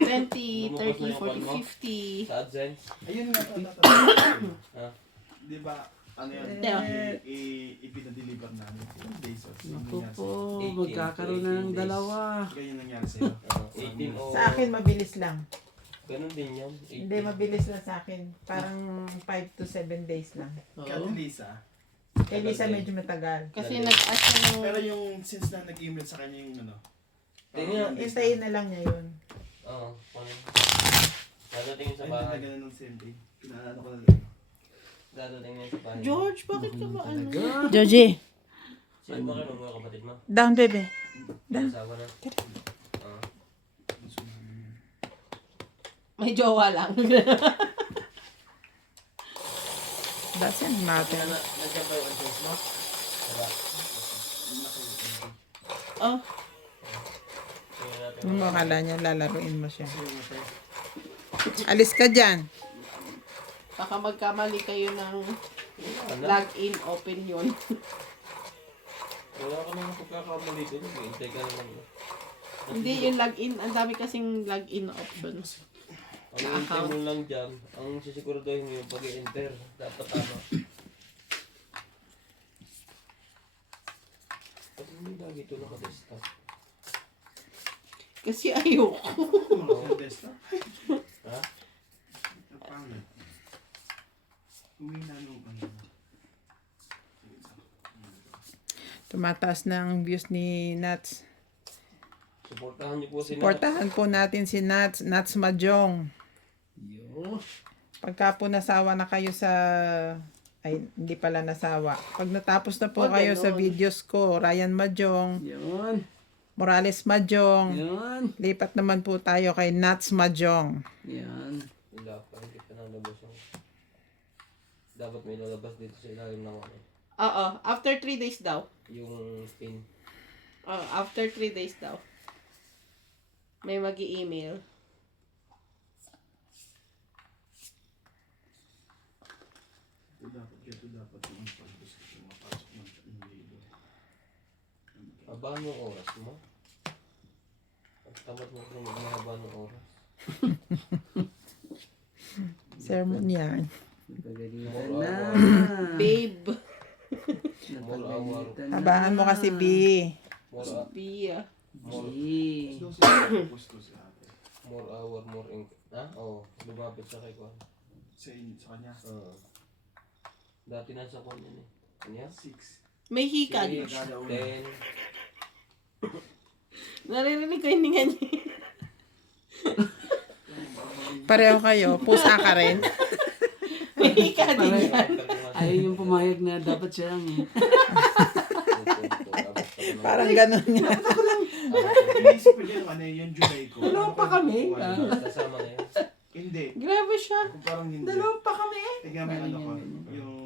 20, Lumabas na 30, yung pan mo? 40, 50. Sa AdSense. Ayun nga, Ha? di ba, ano yan, Yeah. ipinadeliver namin. Ilang days or so. Ako po, 18 magkakaroon to 18 ng days. dalawa. Ganyan nangyari sa'yo. 18 o... Sa akin mabilis lang. Ganun din yan. 18. Hindi, mabilis lang sa akin. Parang 5 to 7 days lang. Kaya Oo. Lisa, Kay Lisa medyo matagal. Kasi nag-ask ng... pero yung since na nag-email sa kanya yung ano, Tingnan. Hintayin na lang niya yun. Oo. Dadating sa ay bahay. nagana ng same day. Pinaano ko na lang. Dadating yan sa bahay. George, bakit ka ba ano? Talaga. Georgie, Sino ba kayo mga kapatid mo? down bebe. Down. Asawa na? Oo. May jowa lang. Doesn't matter. Nandiyan ba yung AdSense mo? Wala. Oh, Tingnan natin. Ano mo akala niya lalaruin mo siya? Kasi yung Alis ka dyan. Baka magkamali kayo ng Ano? login, open yun. Wala ka naman pagkakamali doon. Hintay ka naman. Hindi yung login. Ang dami kasing login options. Ang hintay mo lang dyan, ang sisiguraduhin mo yung pag-enter. Dapat tama. Ba't hindi lagi ito naka-desktop? Kasi ayoko. Mga desktop. Ha? Ang pangit. Humina nung ano. Tumataas na ang views ni Nats. Supportahan niyo po si Nat. Portahan po natin si Nats. Nats Majong. Yo. Pagka po nasawa na kayo sa... Ay, hindi pala nasawa. Pag natapos na po Wag kayo sa ganon. videos ko, Ryan Majong, Yun. Morales Majong, Yun. lipat naman po tayo kay Nats Majong. Yan. Wala pa, hindi pa nalabas yung... Dapat may lalabas dito sa ilalim ng ano. Oo, after 3 days daw. Yung pin. After 3 days daw. May mag-i-email. Ito dapat yung pag-gusto ko mapasok ng video. Habaan yung oras mo. Ang tamad mo kung maghahaba ng oras. Sermon yan. Napagalitan na. Babe. Napagalitan na. Habaan mo kasi, B. More, Bia. Gee. Gusto siya gusto si ate. more hour, more ink. Ha? Oo. Lumapit sa kay Kwan. Sa kanya. Oo. Dati nasa Kwan yan eh. Ano yan? 6. May hika. 6, 10. Naririnig ko yung ningan niya. Pareho kayo. Pusa ka rin. May hika din yan. Ayaw yung pumayag na dapat siya lang eh. Parang ganun nga. Inisip ko dyan ano yung July ko. Dalawa pa kami. Kasama na yun. Hindi. Grabe siya. Kung parang hindi. Dalawa pa kami. Tingnan mo yung ano ko. Yung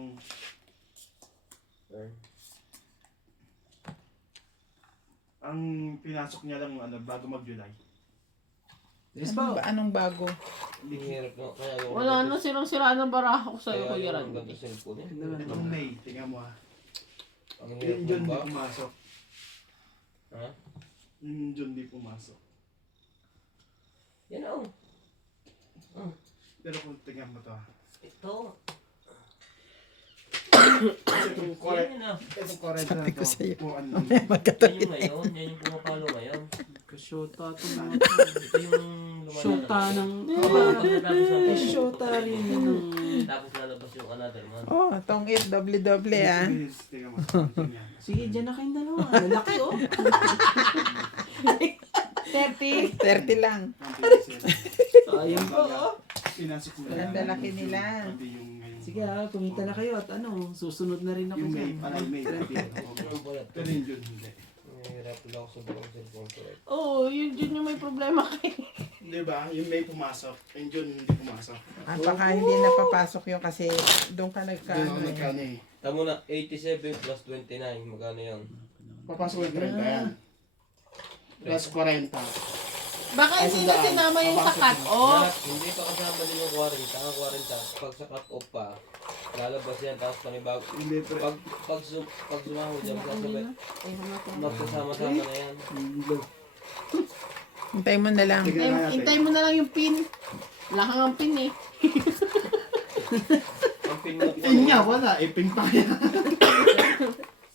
ang pinasok niya lang ano bago mag-July. Yes Ano po. ba? Anong bago? Ang hirap no. Kaya ayaw Wala na silang siraan ng baraha ko sa Kaya Kuya ayaw Randy. ang ganda cellphone eh. Itong May, tingnan mo ha. Ang hirap Yung June mo di ba? pumasok. Ha? Yung June di pumasok. Yan oh. Pero kung tingnan mo to ha. Ito. Kasi itong correct. Yan ah. Itong correct Sabi na ko to. sa'yo. Kung ano. Magkatabi. Yan yung ngayon. Yan yung pumapalo ngayon. Kasyota ito mga Ito yung lumalabas. Shota ng... Pagkatapos ng Eh, shota rin yun ng... tapos lalabas yung another month. Oh, tong it. Doble-doble ah. Tingnan mo. Tingnan. Sige, dyan na kayong dalawa. Lalaki oh. 30. 30 lang. Ayun po oh. Pinasok mo Ganda laki nila. Pati yung ngayon. Sige kumita na kayo at ano, susunod na rin ako Yung May, dyan. parang May. Ano ba yan? Pero yung June hindi. Nahihirap lang ako sa buong cellphone ko. Oo, yun dyan yung may problema kayo. Di ba? Yung May pumasok. Yung June hindi pumasok. At baka hindi napapasok yun kasi doon ka nagka... Doon ako nagkano eh. Tamo na 87 plus 29. Magkano yan? Papasok yung 30 yan. Plus 40. Baka hindi na sinama yung sa cut-off. Lahat, hindi pa kasama din yung 40. Ang 40, pag sa cut-off pa, lalabas yan, tapos panibago. Hindi pre. Pag sumahod yan, sasabay, magsasama-sama na yan. Hintay mo na lang. Tingnan natin. Hintay mo na lang yung pin. Wala kang ang pin eh. Ang pin mo Yun nga, wala. Ipin pa yan.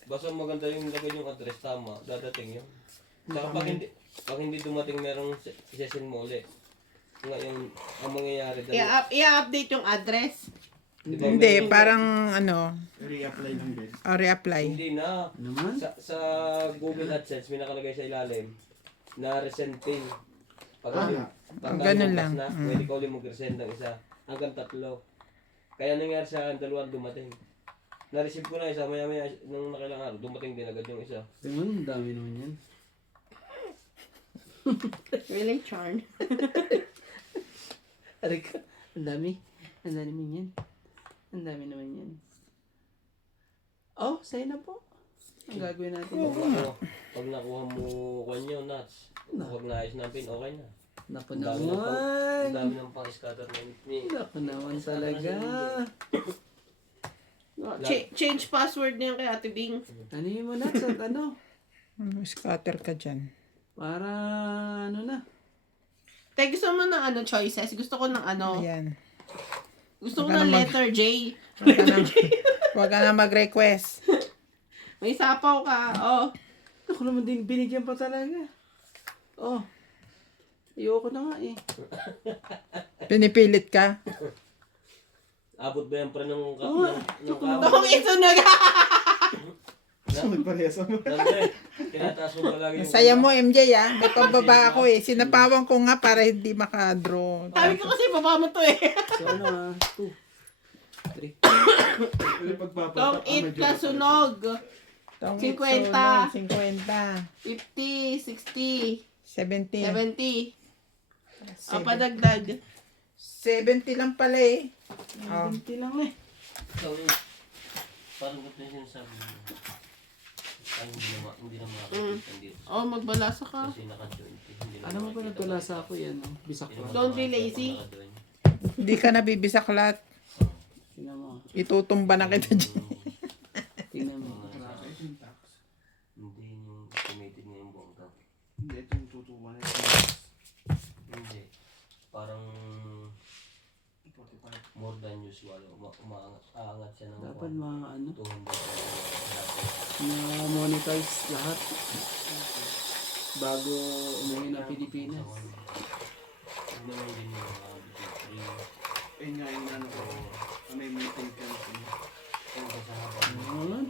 basta maganda yung lagay yung address, tama, dadating yun. Saka pag hindi dumating merong session mo ulit. Ngayon, ang mangyayari dali. I-update yung address. Diba, Hindi, meron- parang ano, Reapply lang din. reapply. Hindi na. Naman? Sa Google AdSense, may nakalagay sa ilalim na resend pin. Pag Ganun lang. Na, pwede ka ulit mag-resend ng isa. Hanggang 3. Kaya nangyari sa akin, 2 dumating. Na-receive ko na isa, maya-maya nung nakailang araw, dumating din agad yung isa. Tingnan, ang dami naman yan. Really, Charn? Aray ka, ang dami. Ang dami naman yan. Ang dami naman yan. Oh, sa'yo na po. Ang gagawin natin. Pag nakuha mo kwan yun, nuts. Huwag naayos ng pin, okay na. Naku Ang dami ng pang- naman. Ang dami ng pang-scatter ni Naku naman talaga. Change password niya kay Ate Bing. Ano yun mo na? Sa ano? Scatter ka dyan. Para ano na? Tay, gusto mo ng ano choices? Gusto ko ng ano. Ayan. Gusto ko Huwag ka ng na letter J. Huwag ka na mag-request. May sapaw ka. Oh. Ako naman din binigyan pa talaga. Oh. Ayoko na nga eh. Pinipilit ka. Abot ba yan pre ng Oo nga. Nung isunog. Nagparehas mo. Nandre, tinataas mo palagi yung... Saya mo, MJ, ah. May pambaba ako, eh. Sinapawan ko nga para hindi makadraw. Sabi ko kasi baba mo to eh. So ano ah? 2, 3. Tong it kasunog. Tong 50. itsunog, 50. 50, 60, 70. 70. Padagdag. 70 lang pala, eh. Oh. 20 lang eh. Parang ba't na yung sinasabi mo? Ay, hindi na makakita dito. Oh, magbalasa ka. Kasi naka-20. Hindi na Alam mo ba makikita. nagkalasa ako yan? Oh. Bisak lang. Don't be lazy. Naka-join. Hindi ka nabibisaklat. Tingnan mo. Itutumba na kita dyan. Tingnan mo. Hindi yung estimated nga yung buong tao. Hindi, ito yung tutuwa na Hindi. Parang 45. more than usual. Aangat siya ng Dapat mga ano, 200. na monetize lahat bago umuwi ng Pilipinas. Hindi naman din yung mga between Ayun nga yung ano ko. May meeting ka na sila. 3 kung sa haba. Ayun.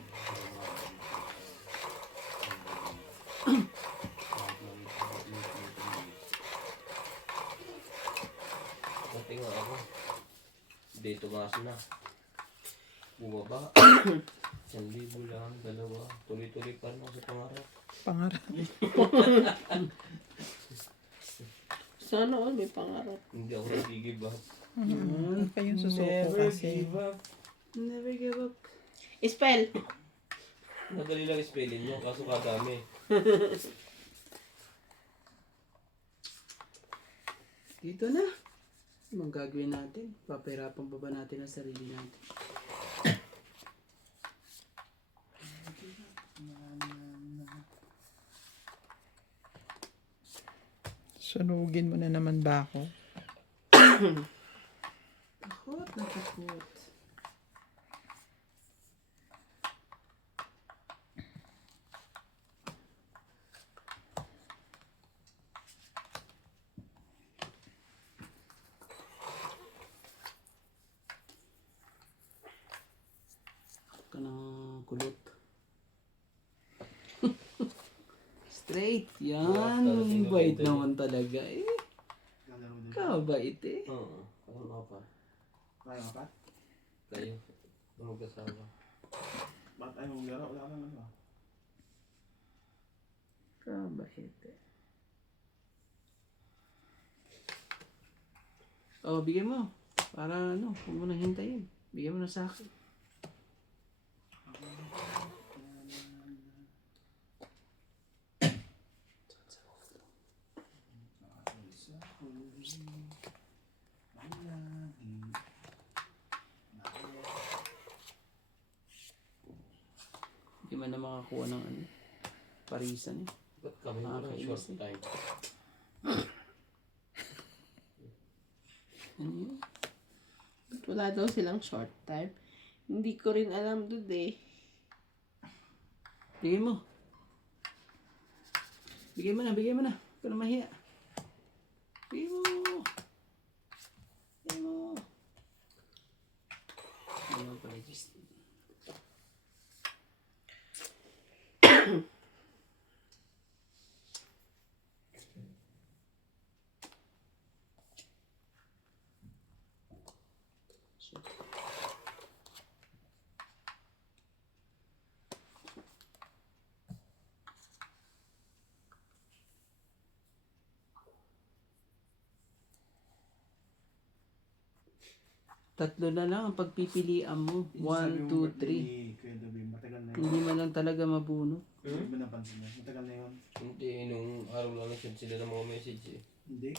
Pati nga ako. Hindi tumaas na. Bumaba. 1,000 lang, 2. Tuloy-tuloy pa rin ako sa pangarap. Pangarap. Sana all may pangarap. Hindi ako nagigib up. Huwag kayong susuko kasi. up. Never give up. Spell. Madali lang spelling nyo, kaso kadami. Dito na. Anong gagawin natin? Papahirapan pa ba natin ang sarili natin? Sunugin mo na naman ba ako? Takot na takot. Ka ng kulot. Straight. Yan. Bait naman talaga eh. Lalaro din. Kabait eh. Oo, ano pa? Kaya ka pa? Kayo, mag-asawa. Ba't ayaw mong laro? Wala kang ano. Kabait eh. Oh, bigyan mo. Para ano, huwag mo nang hintayin. Bigyan mo na sa akin. Hindi man na makakuha ng ano, parisan eh. Ba't kami walang short time? Ano yun? Wala daw silang short time. Hindi ko rin alam doon eh. Bigyan mo. Bigyan mo na, bigyan mo na. Huwag ka na mahiya. Bigyan mo. Bigyan mo. Ano pala, just... Tatlo na lang ang pagpipilian mo. 1, 2, 3. Kuya Dabi, matagal na yun. Hindi man lang talaga mabuno. Hindi mo napansin yan. Matagal na yun. Hindi, nung araw lang nag-send sila ng mga message eh. Hindi.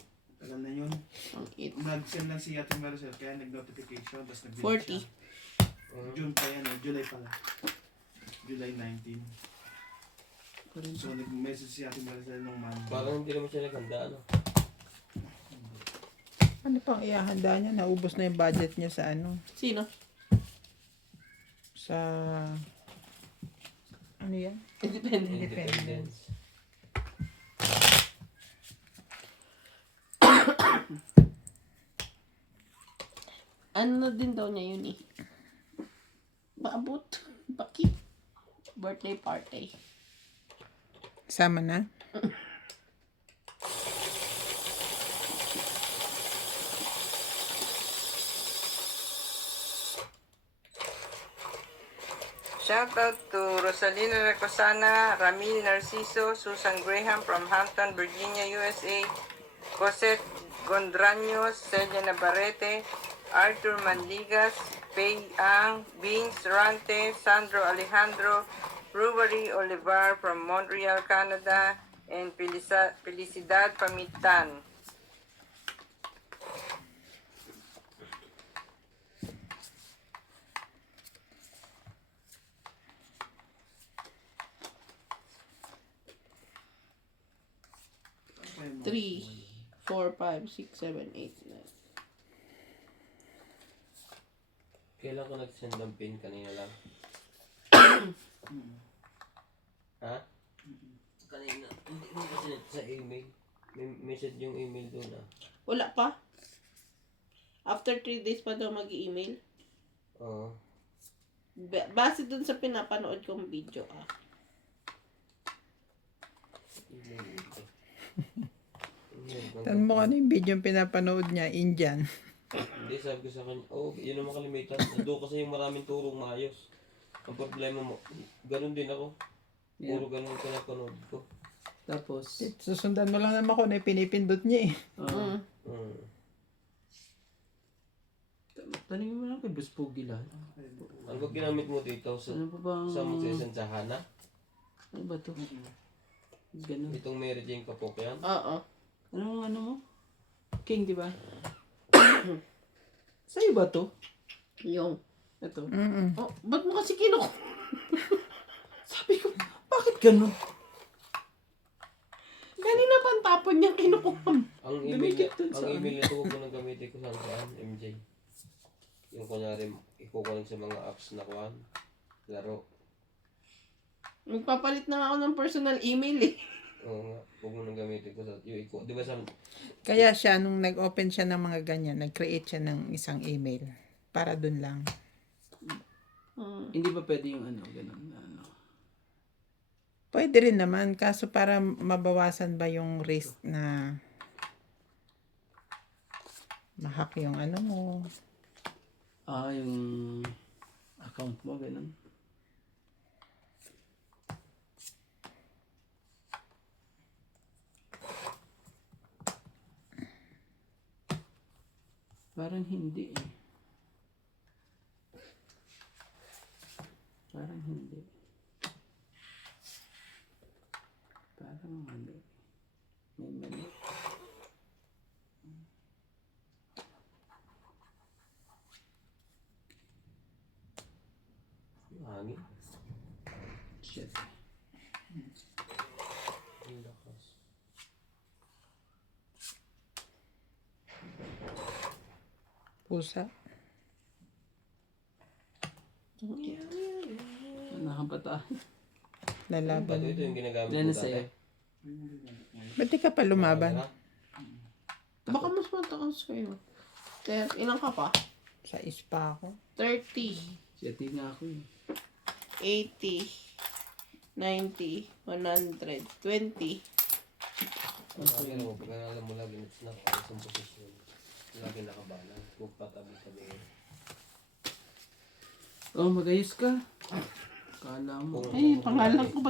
nag-send lang si Ate Maricel, kaya nag-notification, tapos nag-delete 40. siya. June pa yan, July pala. July 19. So, nag-message si Ate Maricel nung Monday. Parang hindi naman siya naghanda, ano? Ano pang iahanda niya? Naubos na yung budget niya sa ano? Sino? Sa... Ano yan? Independent. Independence. Ano na din daw niya yun eh. Paabot. Bakit? Birthday party. Sama na? Shoutout to Rosalina Recosana, Ramil Narciso, Susan Graham from Hampton, Virginia, USA, Cosette Gondraños, Celia Navarrete, Arthur Manligas, Pei Ang, Vince Rante, Sandro Alejandro, Rubery Olivar from Montreal, Canada, and Felicidad Pamitan. Pa yung mga- 3, 4, 5, 6, 7, 8, 9. Kailan ko nag-send ng pin kanina lang? Ha? Kanina. Hindi mo kasi sa email. May message yung email doon ah. Wala pa. After 3 days pa daw mag-email. Oo. Base dun sa pinapanood kong video ah. Email ito. Tan mo ano yung video yung pinapanood niya? Indian. Hindi, sabi ko sa kanya, oh, yun ang makalimitan. Nandun kasi yung maraming turong maayos. Ang problema mo, ganun din ako. Puro ganun ka napanood ko. Tapos, Susundan mo lang naman kung ano yung pinipindot niya eh. Mm. tanongin mo lang kay Boss Pogi lang. Ano ba ginamit mo dito? Ano pa bang... Sa magsisend sa Hana? Ano ba to? Ganun. Itong Mary Jane Kapok yan? Oo. Ano mo? King, di ba? Sa'yo ba to? Yung. Ito. Mm-mm. Oh, ba't mo kasi kinuk... Sabi ko, bakit ganun? Kanina pa ang tapon niyang kinukuha. Ang email, Dumikit dun ang sa email nito huwag mo nang gamitin ko saan, MJ. Yung kunyari, ikukunin sa mga apps na kuhan. Laro. Magpapalit na ako ng personal email eh. Oo nga, huwag mo nang gamitin ko sa yung di ba sa Kaya siya, nung nag-open siya ng mga ganyan, nag-create siya ng isang email. Para dun lang. Hindi ba pwede yung ano, ganun? Ano? Pwede rin naman, kaso para mabawasan ba yung risk na ma-hack yung ano mo. Yung account mo, ganun. Parang hindi eh. Parang hindi. Parang mali. May mali. yung hangin. Shit. Ang lakas. Pusa. Nakapata. Lalaban. Ito yung ginagamit Ilan ko na sa'yo? dati. Ba't di ka pa lumaban? Baka mas mataas kayo. Ilang ka pa? Sa ispa ako. 30, Siyati nga ako eh. 80, 90, 100, 20. Lagi mo, pag alam mo lagi na isang posisyon. Lagi nakabalan. Huwag patabi-tabi. Oh, magayos ka. Kala mo. Ay, pangalan ko ba